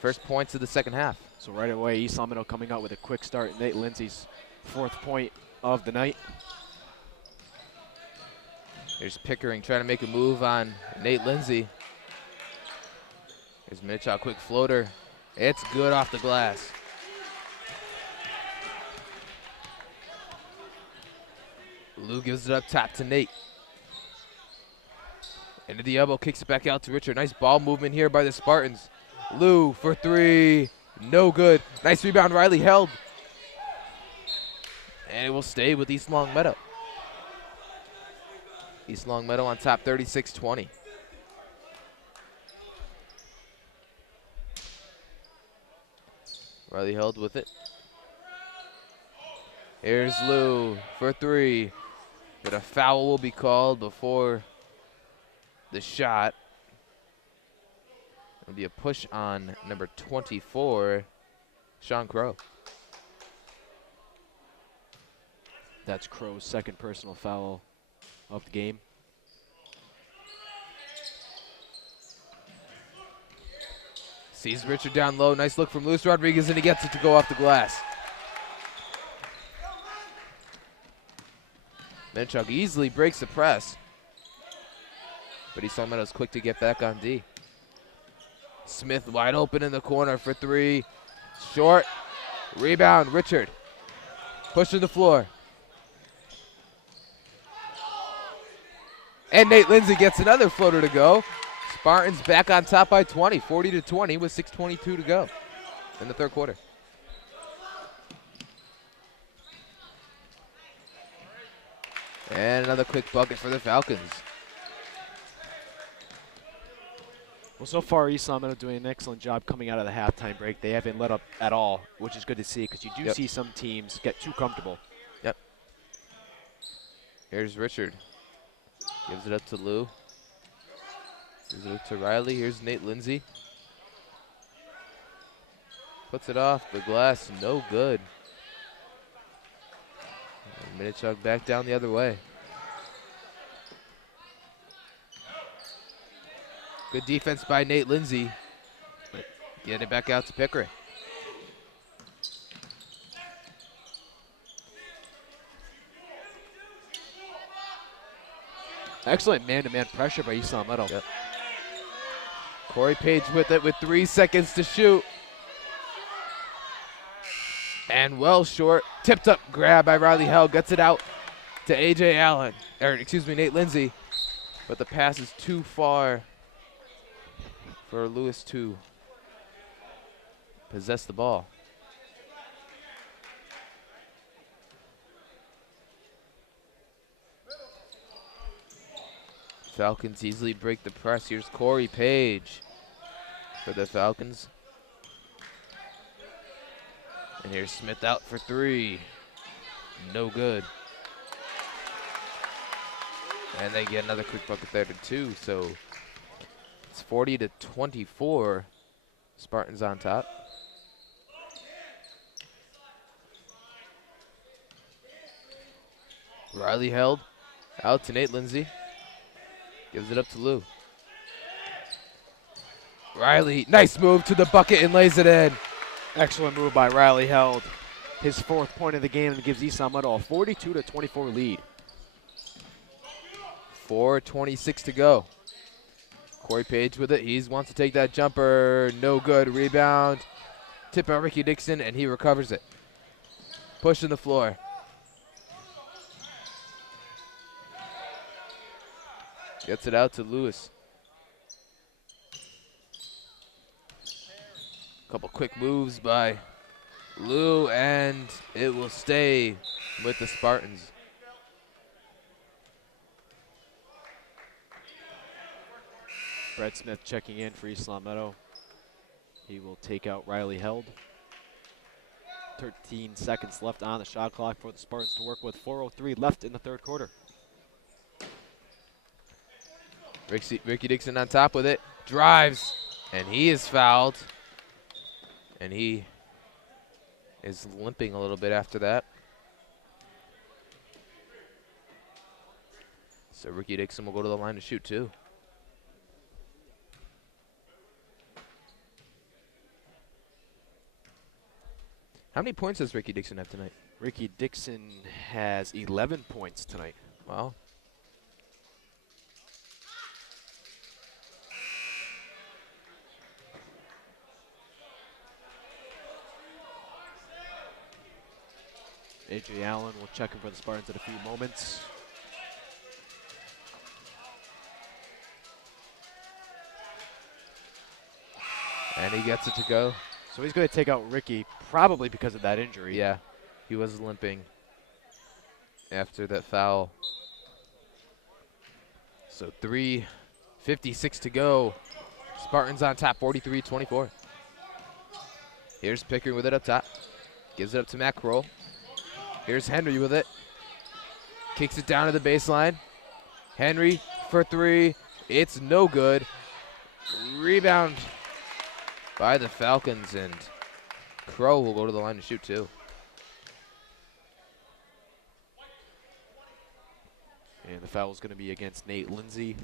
First points of the second half. So right away, East Longmeadow coming out with a quick start. Nate Lindsay's 4th point of the night. Here's Pickering trying to make a move on Nate Lindsay. Here's Minnechaug, quick floater. It's good off the glass. Lou gives it up top to Nate. Into the elbow, kicks it back out to Richard. Nice ball movement here by the Spartans. Lou for 3, no good. Nice rebound, Riley held. And it will stay with East Longmeadow. East Longmeadow on top, 36-20. Riley held with it. Here's Lou for 3. But a foul will be called before the shot. It'll be a push on number 24, Sean Crow. That's Crow's 2nd personal foul of the game. Sees Richard down low. Nice look from Luis Rodriguez, and he gets it to go off the glass. Minnechaug easily breaks the press. But East Longmeadow's quick to get back on D. Smith wide open in the corner for 3. Short. Rebound, Richard. Pushing the floor. And Nate Lindsay gets another floater to go. Spartans back on top by 20, 40-20 with 6:22 to go in the third quarter. And another quick bucket for the Falcons. Well, so far, East Long Meadow doing an excellent job coming out of the halftime break. They haven't let up at all, which is good to see because you do see some teams get too comfortable. Yep. Here's Richard. Gives it up to Lou. Gives it up to Riley. Here's Nate Lindsay. Puts it off the glass. No good. And Minnechaug back down the other way. Good defense by Nate Lindsay. Get it back out to Pickering. Excellent man-to-man pressure by East Long Meadow. Yep. Corey Page with it with 3 seconds to shoot. And well short. Tipped up grab by Riley Hell. Gets it out to A.J. Allen. Or excuse me, Nate Lindsay. But the pass is too far for Lewis to possess the ball. Falcons easily break the press. Here's Corey Page for the Falcons. And here's Smith out for 3. No good. And they get another quick bucket there to 2. So it's 40-24. Spartans on top. Riley held out to Nate Lindsay. Gives it up to Lou. Riley, nice move to the bucket and lays it in. Excellent move by Riley Held. His 4th point of the game and gives East Long Meadow a 42-24 lead. 4:26 to go. Corey Page with it. He wants to take that jumper. No good. Rebound. Tip by Ricky Dixon, and he recovers it. Pushing the floor. Gets it out to Lewis. Couple quick moves by Lou, and it will stay with the Spartans. Brett Smith checking in for East Long Meadow. He will take out Riley Held. 13 seconds left on the shot clock for the Spartans to work with. 4:03 left in the 3rd quarter. Ricky Dixon on top with it. Drives, and he is fouled. And he is limping a little bit after that. So Ricky Dixon will go to the line to shoot 2. How many points does Ricky Dixon have tonight? Ricky Dixon has 11 points tonight. Wow. A.J. Allen will check in for the Spartans in a few moments. And he gets it to go. So he's going to take out Ricky, probably because of that injury. Yeah, he was limping after that foul. So 3:56 to go. Spartans on top, 43-24. Here's Pickering with it up top. Gives it up to Matt Kroll. Here's Henry with it. Kicks it down to the baseline. Henry for 3. It's no good. Rebound by the Falcons, and Crow will go to the line to shoot 2. And the foul is going to be against Nate Lindsay,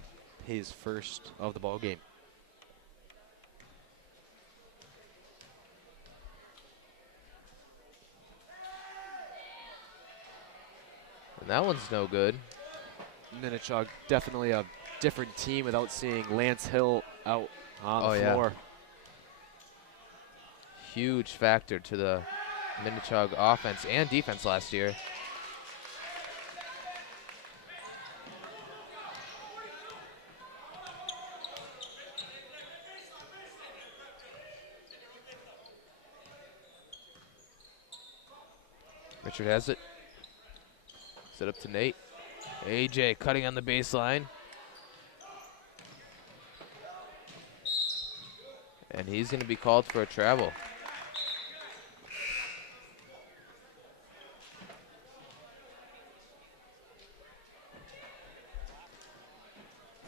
his first of the ball game. And that one's no good. Minnechaug definitely a different team without seeing Lance Hill out on the floor. Huge factor to the Minnechaug offense and defense last year. Richard has it. Set up to Nate. AJ cutting on the baseline. And he's going to be called for a travel.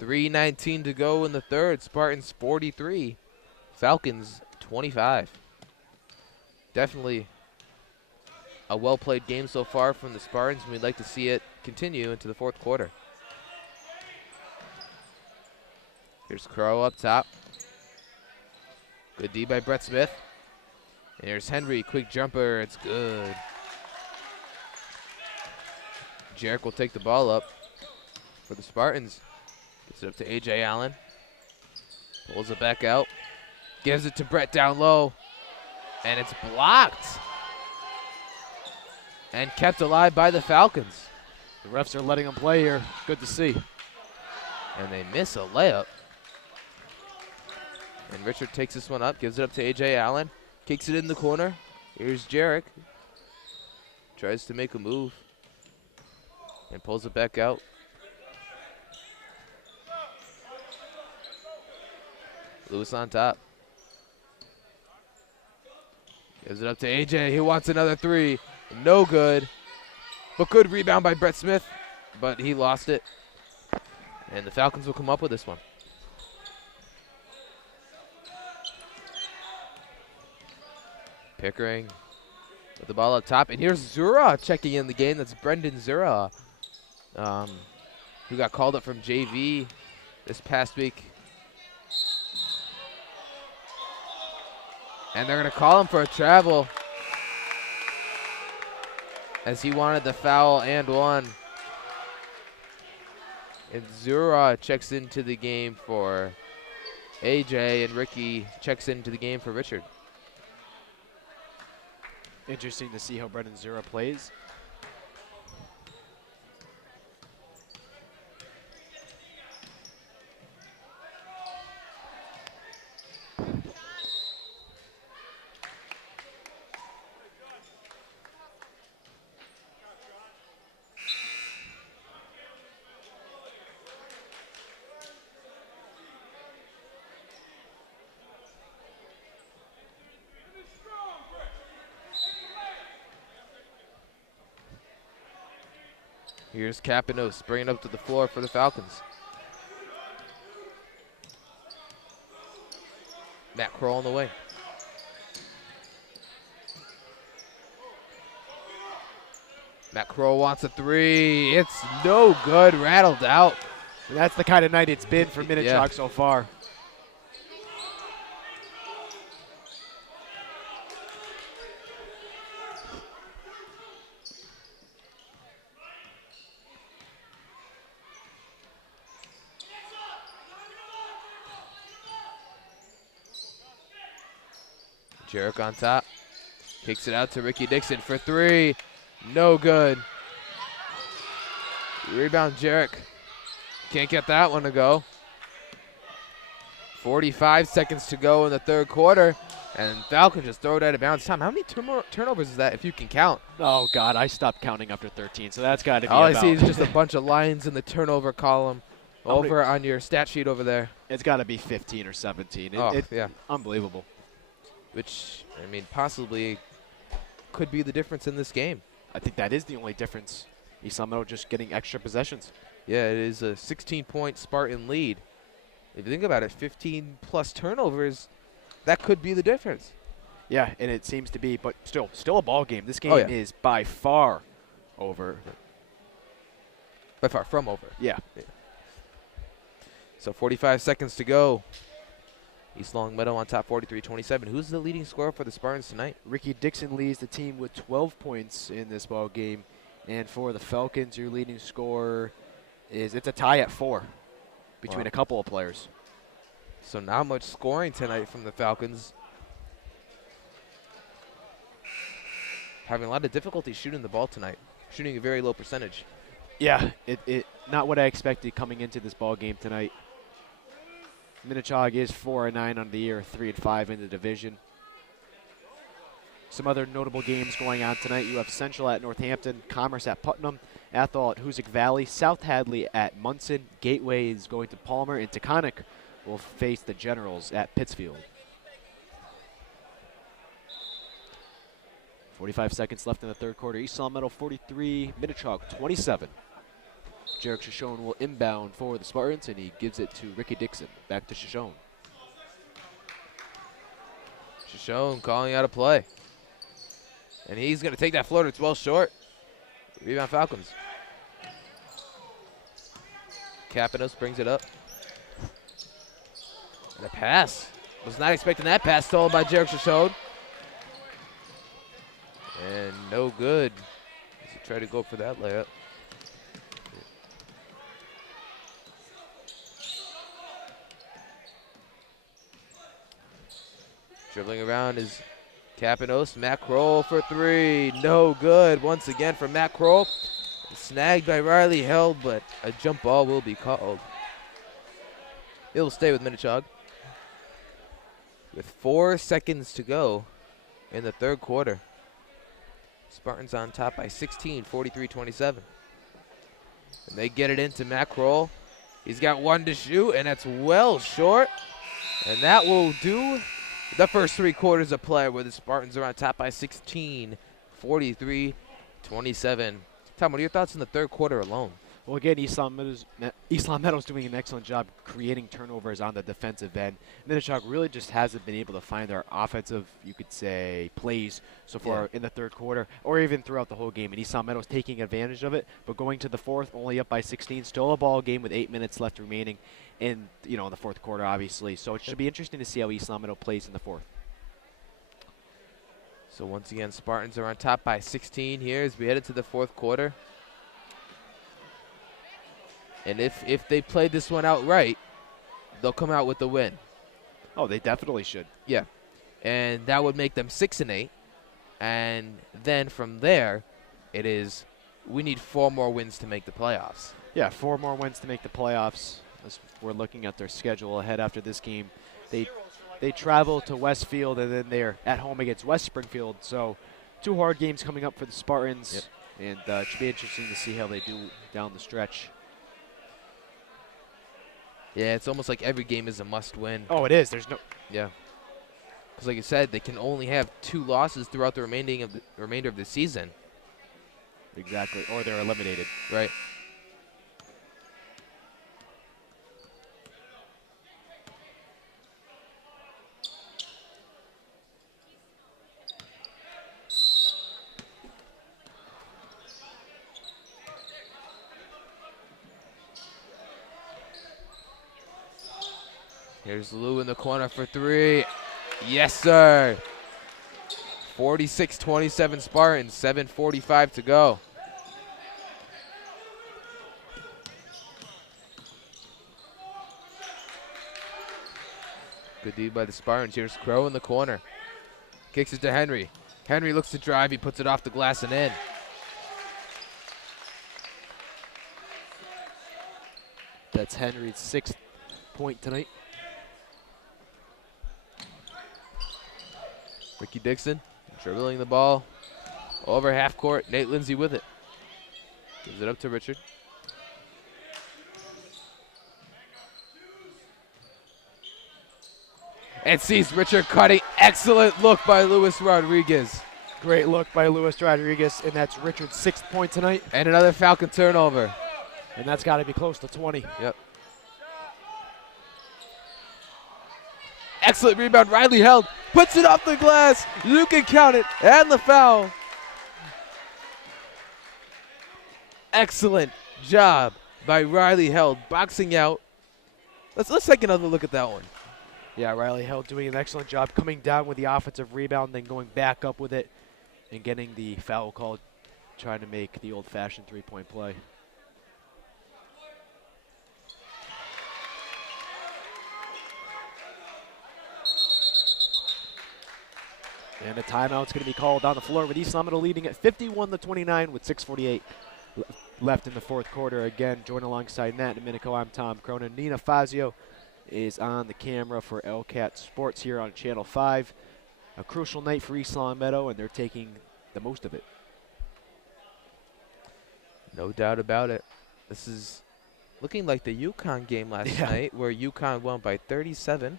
.3:19 to go in the third. Spartans 43, Falcons 25. Definitely a well-played game so far from the Spartans, and we'd like to see it continue into the fourth quarter. Here's Crow up top. Good D by Brett Smith. And here's Henry, quick jumper, it's good. Jarek will take the ball up for the Spartans. Gets it up to A.J. Allen. Pulls it back out. Gives it to Brett down low. And it's blocked. And kept alive by the Falcons. The refs are letting them play here. Good to see. And they miss a layup. And Richard takes this one up, gives it up to A.J. Allen. Kicks it in the corner. Here's Jarek. Tries to make a move. And pulls it back out. Lewis on top. Gives it up to AJ. He wants another three. No good. But good rebound by Brett Smith. But he lost it. And the Falcons will come up with this one. Pickering with the ball up top. And here's Zura checking in the game. That's Brendan Zura, who got called up from JV this past week. And they're going to call him for a travel, as he wanted the foul and one. And Zura checks into the game for AJ, and Ricky checks into the game for Richard. Interesting to see how Brendan Zura plays. Here's Capanos bringing it up to the floor for the Falcons. Matt Kroll on the wing. Matt Kroll wants a three. It's no good, rattled out. And that's the kind of night it's been for Minnechaug so far. Jarek on top. Kicks it out to Ricky Dixon for three. No good. Rebound Jarek. Can't get that one to go. 45 seconds to go in the third quarter. And Falcons just throw it out of bounds. Tom, how many turnovers is that, if you can count? Oh, God, I stopped counting after 13, so that's got to be All about. I see is just a bunch of lines in the turnover column over on your stat sheet over there. It's got to be 15 or 17. Yeah. Unbelievable. Which, I mean, possibly could be the difference in this game. I think that is the only difference. East Long Meadow just getting extra possessions. Yeah, it is a 16-point Spartan lead. If you think about it, 15-plus turnovers, that could be the difference. Yeah, and it seems to be, but still a ball game. This game is by far over. By far from over. Yeah. So 45 seconds to go. East Long Meadow on top 43-27. Who's the leading scorer for the Spartans tonight? Ricky Dixon leads the team with 12 points in this ball game. And for the Falcons, your leading scorer it's a tie at 4 between a couple of players. So not much scoring tonight from the Falcons. Having a lot of difficulty shooting the ball tonight. Shooting a very low percentage. Yeah, it not what I expected coming into this ball game tonight. Minnechaug is 4-9 on the year, 3-5 in the division. Some other notable games going on tonight. You have Central at Northampton, Commerce at Putnam, Athol at Hoosick Valley, South Hadley at Munson, Gateway is going to Palmer, and Taconic will face the Generals at Pittsfield. 45 seconds left in the third quarter. East Long Meadow 43, Minnechaug 27. Jarek Shoshone will inbound for the Spartans, and he gives it to Ricky Dixon. Back to Shoshone. Shoshone calling out a play. And he's going to take that floater. It's well short. Rebound Falcons. Kapanos brings it up. And a pass. Was not expecting that pass, stolen by Jarek Shoshone. And no good. He tried to go for that layup. Dribbling around is Kapanos. Matt Kroll for three. No good. Once again for Matt Kroll. Snagged by Riley Held, but a jump ball will be called. It will stay with Minnechaug. With 4 seconds to go in the third quarter. Spartans on top by 16, 43-27. And they get it into Matt Kroll. He's got one to shoot, and that's well short. And that will do the first 3 quarters of play where the Spartans are on top by 16, 43-27. Tom, what are your thoughts in the third quarter alone? Well, again, East Long Meadow's doing an excellent job creating turnovers on the defensive end. Minnechaug really just hasn't been able to find their offensive, you could say, plays so far in the third quarter, or even throughout the whole game. And East Long Meadow's taking advantage of it, but going to the fourth, only up by 16, still a ball game with 8 minutes left remaining in the fourth quarter, obviously. So it should be interesting to see how East Long Meadow plays in the fourth. So once again, Spartans are on top by 16 here as we head into the fourth quarter. And if they play this one out right, they'll come out with the win. Oh, they definitely should. Yeah. And that would make them 6-8. And then from there, it is we need 4 more wins to make the playoffs. Yeah, 4 more wins to make the playoffs. As we're looking at their schedule ahead after this game. They travel to Westfield, and then they're at home against West Springfield. So 2 hard games coming up for the Spartans. Yep. And it should be interesting to see how they do down the stretch. Yeah, it's almost like every game is a must-win. Oh, it is. There's no. Yeah. Because like you said, they can only have 2 losses throughout the remainder of the season. Exactly. Or they're eliminated. Right. Here's Lou in the corner for 3. Yes, sir. 46-27 Spartans, 7:45 to go. Good deed by the Spartans. Here's Crow in the corner. Kicks it to Henry. Henry looks to drive. He puts it off the glass and in. That's Henry's 6th point tonight. Ricky Dixon dribbling the ball over half court. Nate Lindsay with it. Gives it up to Richard. And sees Richard cutting. Excellent look by Luis Rodriguez. Great look by Luis Rodriguez, and that's Richard's 6th point tonight. And another Falcon turnover. And that's got to be close to 20. Yep. Excellent rebound. Riley Held puts it off the glass. You can count it. And the foul. Excellent job by Riley Held boxing out. Let's take another look at that one. Yeah, Riley Held doing an excellent job coming down with the offensive rebound, then going back up with it and getting the foul called, trying to make the old-fashioned 3-point play. And a timeout's going to be called on the floor with East Long Meadow leading at 51-29 with 6:48 left in the fourth quarter. Again, join alongside Nat Domenico, I'm Tom Cronin. Nina Fazio is on the camera for LCAT Sports here on Channel 5. A crucial night for East Long Meadow, and they're taking the most of it. No doubt about it. This is looking like the UConn game last night, where UConn won by 37.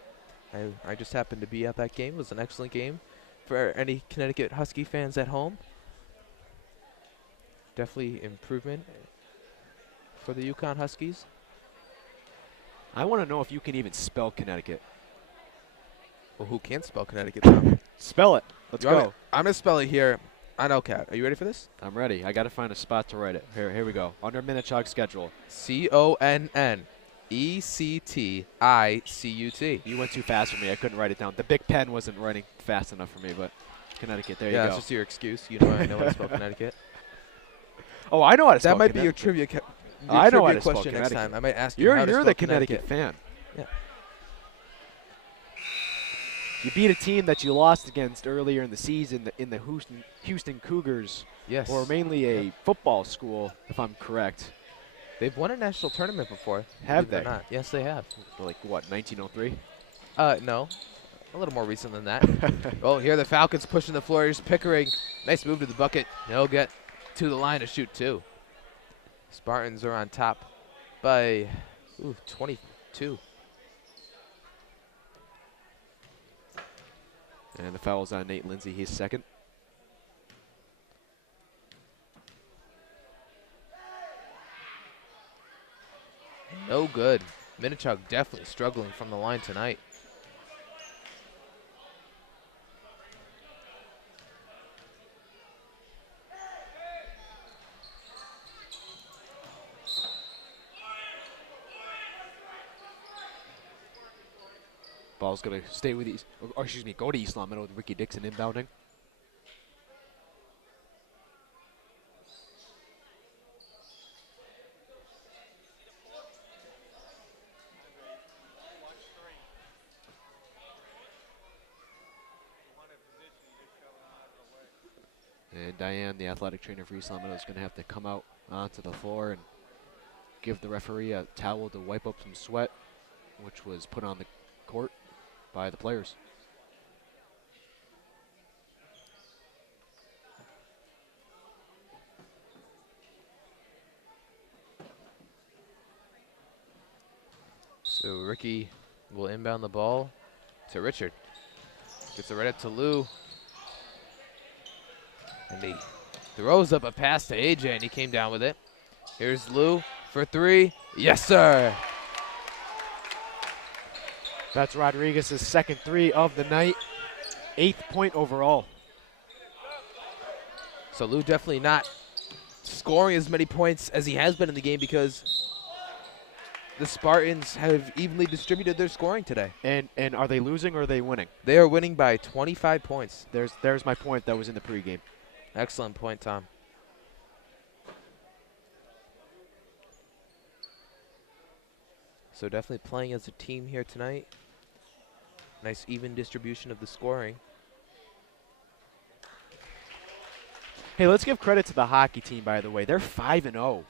I just happened to be at that game. It was an excellent game for any Connecticut Husky fans at home. Definitely improvement for the UConn Huskies. I want to know if you can even spell Connecticut. Well, who can't spell Connecticut, Tom? Spell it. Let's go. I'm going to spell it here on LCAT. Are you ready for this? I'm ready. I got to find a spot to write it. Here we go. Under Minnechaug schedule. CONNECTICUT. You went too fast for me. I couldn't write it down. The big pen wasn't writing fast enough for me, but Connecticut, there you go. Yeah, that's just your excuse. You know I know how to spell Connecticut. Oh, I know how to spell That might be your trivia question next time. I might ask you how to spell You're the Connecticut fan. Yeah. You beat a team that you lost against earlier in the season in the Houston Cougars. Yes. Or mainly a football school, if I'm correct. They've won a national tournament before. Have believe it they? or not. Yes, they have. Like, what, 1903? No. A little more recent than that. Oh, here the Falcons pushing the floor. Here's Pickering. Nice move to the bucket. He'll get to the line to shoot two. Spartans are on top by 22. And the foul's on Nate Lindsay. He's second. No good. Minnechaug definitely struggling from the line tonight. Ball's going to stay with go to East Long Meadow with Ricky Dixon inbounding. And Diane, the athletic trainer for East Long Meadow, is going to have to come out onto the floor and give the referee a towel to wipe up some sweat, which was put on the court by the players. So Ricky will inbound the ball to Richard. Gets it right up to Lou. And he throws up a pass to AJ, and he came down with it. Here's Lou for three. Yes, sir. That's Rodriguez's second three of the night. 8th point overall. So Lou definitely not scoring as many points as he has been in the game because the Spartans have evenly distributed their scoring today. And are they losing or are they winning? They are winning by 25 points. There's my point that was in the pregame. Excellent point, Tom. So definitely playing as a team here tonight. Nice even distribution of the scoring. Hey, let's give credit to the hockey team, by the way. They're 5-0.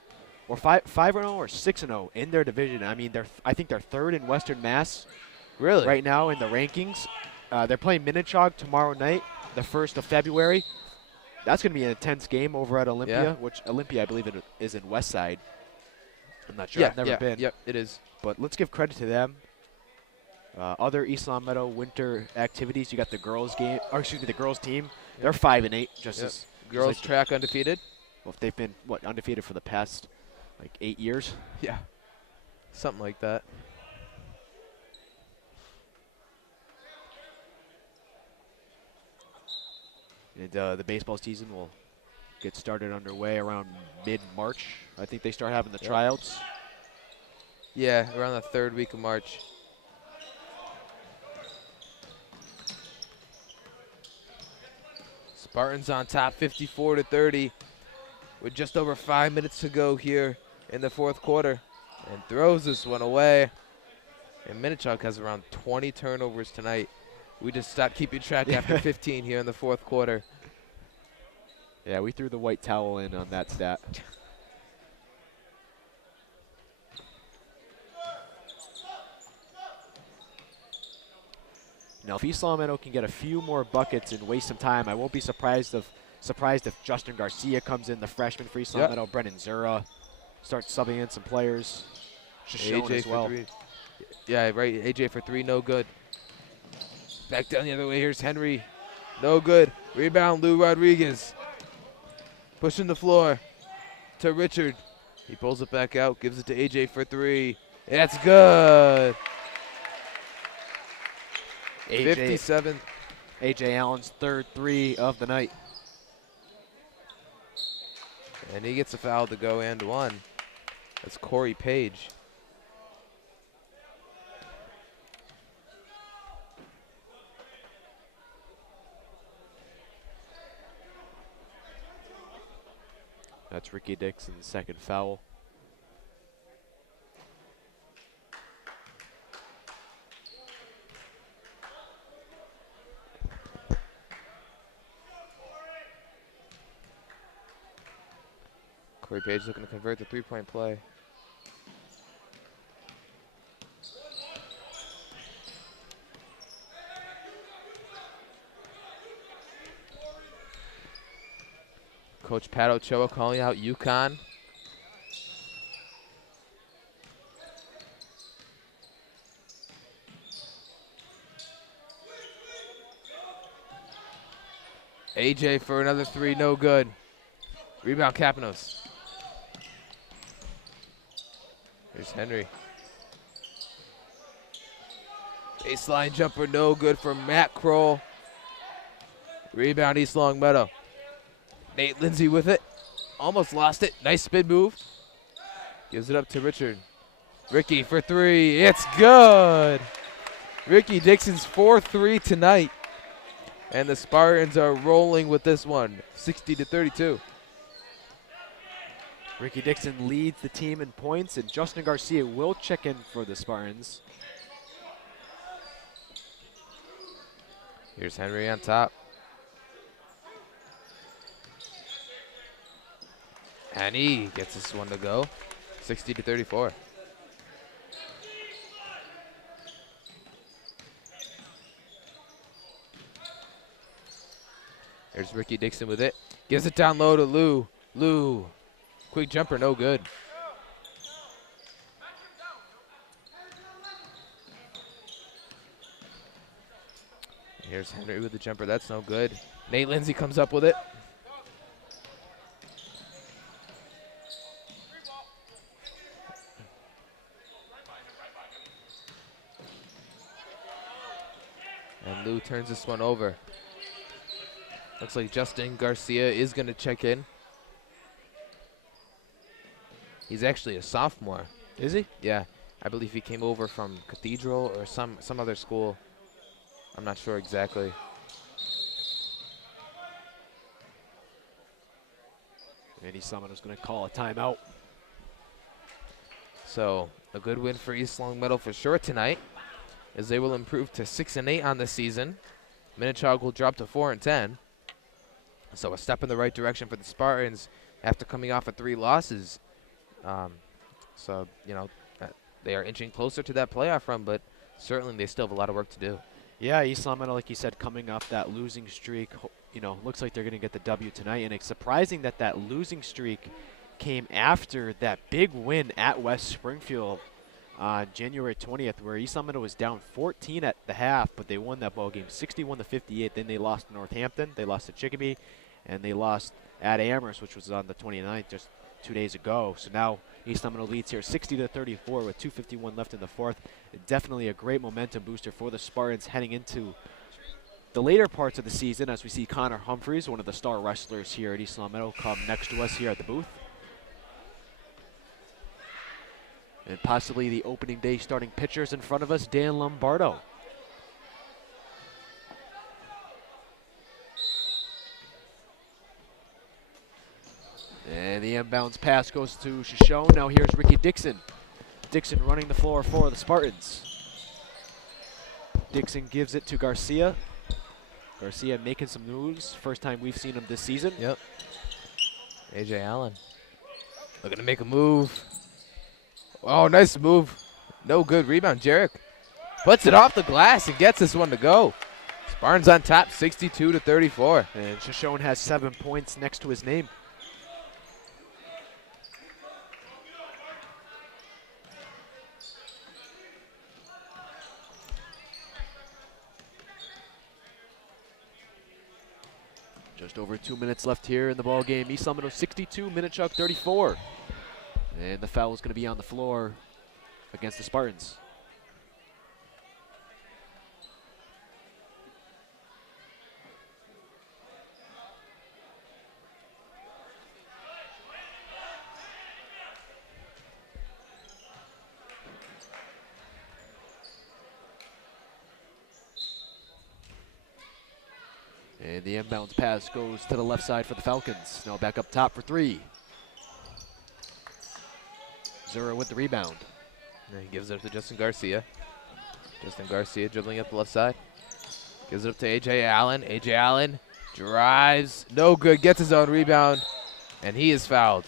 Or 5-0 or 6-0 in their division. I mean, I think they're third in Western Mass. Really? Right now in the rankings. They're playing Minnechaug tomorrow night, the 1st of February. That's going to be an intense game over at Olympia, which Olympia, I believe, is in West Side. I'm not sure. I've never been. Yep, it is. But let's give credit to them. Other East Long Meadow winter activities. You got the girls game, or excuse me, the girls team. They're 5-8, just as girls like track undefeated. Well, if they've been undefeated for the past 8 years. Yeah, something like that. And the baseball season will get started underway around mid-March. I think they start having the tryouts. Yeah, around the 3rd week of March. Spartans on top 54-30 with just over 5 minutes to go here in the 4th quarter, and throws this one away. And Minnechaug has around 20 turnovers tonight. We just stopped keeping track after 15 here in the 4th quarter. Yeah, we threw the white towel in on that stat. Now, if East Long Meadow can get a few more buckets and waste some time, I won't be surprised if surprised if Justin Garcia comes in, the freshman for East Long Meadow. Brennan Zura starts subbing in some players. Shoshone as well. For 3. Yeah, right. AJ for 3, no good. Back down the other way. Here's Henry. No good. Rebound, Lou Rodriguez. Pushing the floor to Richard. He pulls it back out, gives it to AJ for 3. That's good. 57. AJ Allen's third 3 of the night. And he gets a foul to go and 1. That's Corey Page. That's Ricky Dixon's second foul. Corey Page looking to convert the 3-point play. Coach Pat Ochoa calling out UConn. AJ for another 3, no good. Rebound, Kapanos. Here's Henry. Baseline jumper, no good for Matt Kroll. Rebound, East Long Meadow. Nate Lindsay with it. Almost lost it. Nice spin move. Gives it up to Richard. Ricky for 3. It's good. Ricky Dixon's 4-3 tonight. And the Spartans are rolling with this one, 60-32. Ricky Dixon leads the team in points, and Justin Garcia will check in for the Spartans. Here's Henry on top. And he gets this one to go, 60-34. There's Ricky Dixon with it. Gives it down low to Lou. Lou, quick jumper, no good. Here's Henry with the jumper, that's no good. Nate Lindsay comes up with it. And Lou turns this one over. Looks like Justin Garcia is going to check in. He's actually a sophomore. Is he? Yeah. I believe he came over from Cathedral or some other school. I'm not sure exactly. And he's someone who's going to call a timeout. So a good win for East Long Meadow for sure tonight, as they will improve to 6-8 on the season. Minnechaug will drop to 4-10. So a step in the right direction for the Spartans after coming off of 3 losses. So, you know, they are inching closer to that playoff run, but certainly they still have a lot of work to do. Yeah, East Long Meadow, like you said, coming off that losing streak, you know, looks like they're going to get the W tonight. And it's surprising that that losing streak came after that big win at West Springfield on January 20th, where East Long Meadow was down 14 at the half, but they won that ball game 61-58. Then they lost to Northampton, they lost to Chicopee, and they lost at Amherst, which was on the 29th, just 2 days ago. So now East Long Meadow leads here 60-34 with 2:51 left in the fourth. Definitely a great momentum booster for the Spartans heading into the later parts of the season, as we see Connor Humphreys, one of the star wrestlers here at East Long Meadow, come next to us here at the booth. And possibly the opening day starting pitchers in front of us, Dan Lombardo. And the inbounds pass goes to Shoshone. Now here's Ricky Dixon. Dixon running the floor for the Spartans. Dixon gives it to Garcia. Garcia making some moves. First time we've seen him this season. Yep. AJ Allen looking to make a move. Oh, nice move. No good. Rebound, Jarek. Puts it off the glass and gets this one to go. Spartans on top, 62-34. And Shoshone has 7 points next to his name. Just over 2 minutes left here in the ball game. East Long Meadow 62, Minnechaug 34. And the foul is going to be on the floor against the Spartans. And the inbounds pass goes to the left side for the Falcons. Now back up top for 3. Zura with the rebound. And he gives it up to Justin Garcia. Justin Garcia dribbling up the left side. Gives it up to A.J. Allen. A.J. Allen drives. No good. Gets his own rebound. And he is fouled.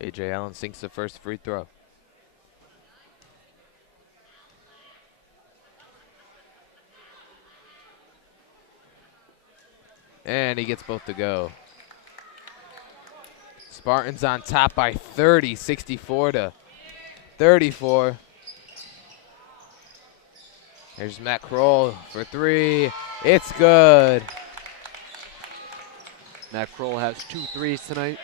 A.J. Allen sinks the first free throw. And he gets both to go. Spartans on top by 30, 64-34. There's Matt Kroll for 3. It's good. Matt Kroll has 2 threes tonight.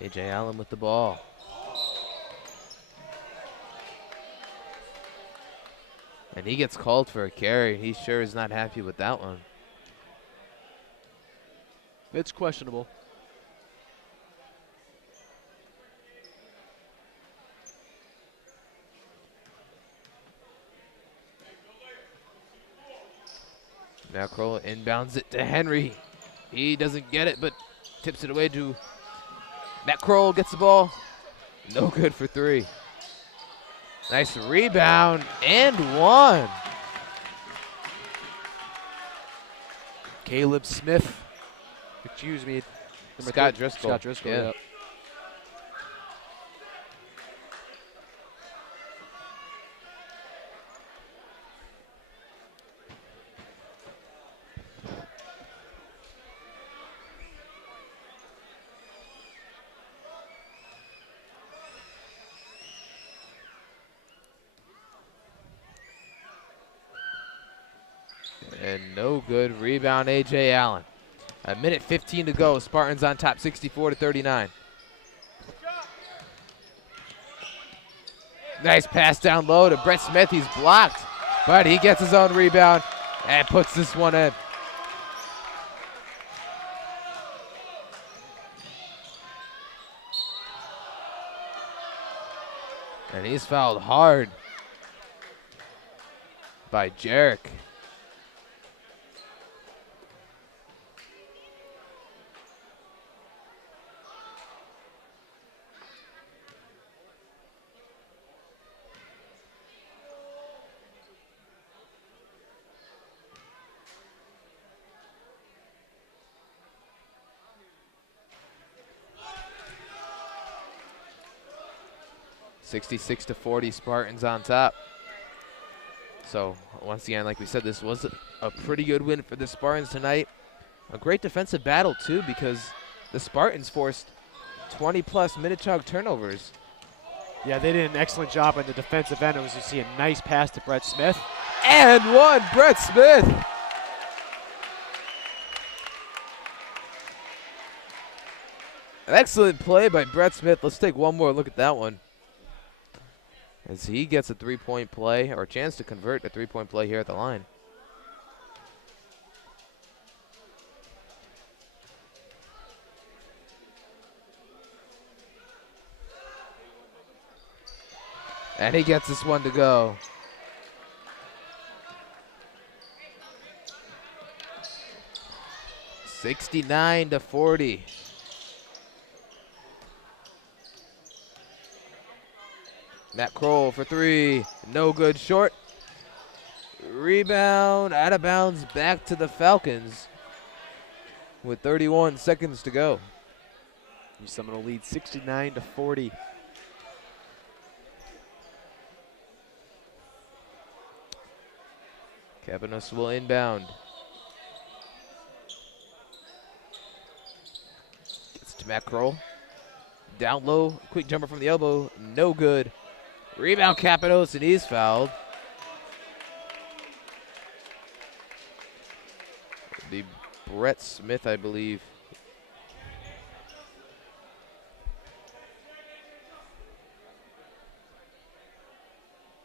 A.J. Allen with the ball. And he gets called for a carry. He sure is not happy with that one. It's questionable. Now Kroll inbounds it to Henry. He doesn't get it, but tips it away to Matt Kroll. Gets the ball. No good for 3. Nice rebound and 1. Caleb Smith. Excuse me. Scott Driscoll. Scott Driscoll, Yeah. yep. And no good. Rebound, A.J. Allen. 1:15 to go. Spartans on top, 64-39. Nice pass down low to Brett Smith. He's blocked, but he gets his own rebound and puts this one in. And he's fouled hard by Jarek. (66-40), Spartans on top. So once again, like we said, this was a pretty good win for the Spartans tonight. A great defensive battle too, because the Spartans forced 20+ Minnechaug turnovers. Yeah, they did an excellent job on the defensive end. It was, you see, a nice pass to Brett Smith. And 1, Brett Smith. An excellent play by Brett Smith. Let's take one more look at that one, as he gets a 3-point play, or a chance to convert a 3-point play here at the line. And he gets this one to go. (69-40). Matt Kroll for three. No good, short. Rebound, out of bounds, back to the Falcons with 31 seconds to go. East Seminole lead 69-40. Cabanos will inbound. Gets to Matt Kroll. Down low, quick jumper from the elbow, no good. Rebound Cabanos, and he's fouled. It'll be Brett Smith, I believe.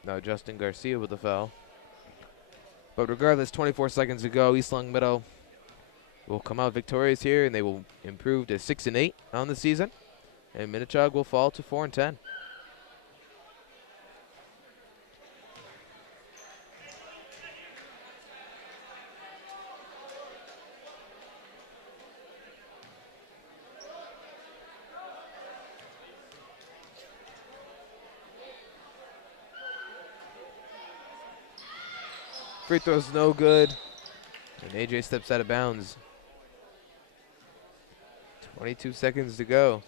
No, Justin Garcia with the foul. But regardless, 24 seconds to go. East Long Meadow will come out victorious here, and they will improve to 6-8 on the season. And Minnechaug will fall to 4-10. Free throw's no good. And AJ steps out of bounds. 22 seconds to go.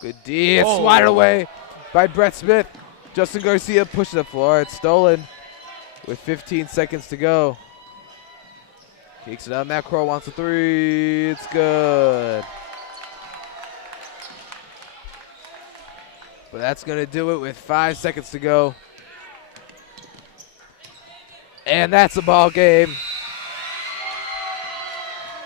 Good D. It's swatted away by Brett Smith. Justin Garcia pushes the floor. It's stolen with 15 seconds to go. Kicks it out. Matt Kroll wants a three. It's good. But that's going to do it with 5 seconds to go. And that's a ball game.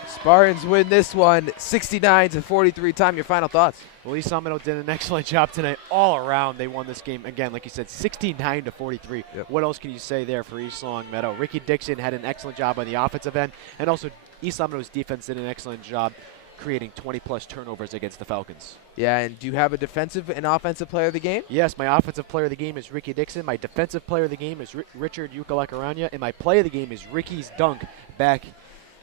Spartans win this one 69-43. Tom, your final thoughts? Well, East Long Meadow did an excellent job tonight all around. They won this game, again, like you said, 69-43. Yep. What else can you say there for East Long Meadow? Ricky Dixon had an excellent job on the offensive end, and also East Long Meadow's defense did an excellent job creating 20-plus turnovers against the Falcons. Yeah, and do you have a defensive and offensive player of the game? Yes, my offensive player of the game is Ricky Dixon. My defensive player of the game is Richard Ukalakaranya, and my play of the game is Ricky's dunk back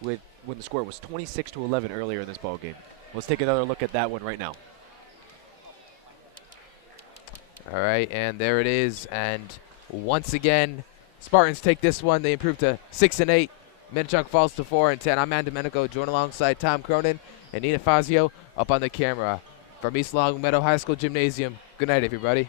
with when the score was 26-11 earlier in this ball game. Let's take another look at that one right now. All right, and there it is. And once again, Spartans take this one. They improve to 6-8. Minnechaug falls to 4-10. I'm Ann Domenico, joined alongside Tom Cronin and Nina Fazio up on the camera from East Long Meadow High School Gymnasium. Good night, everybody.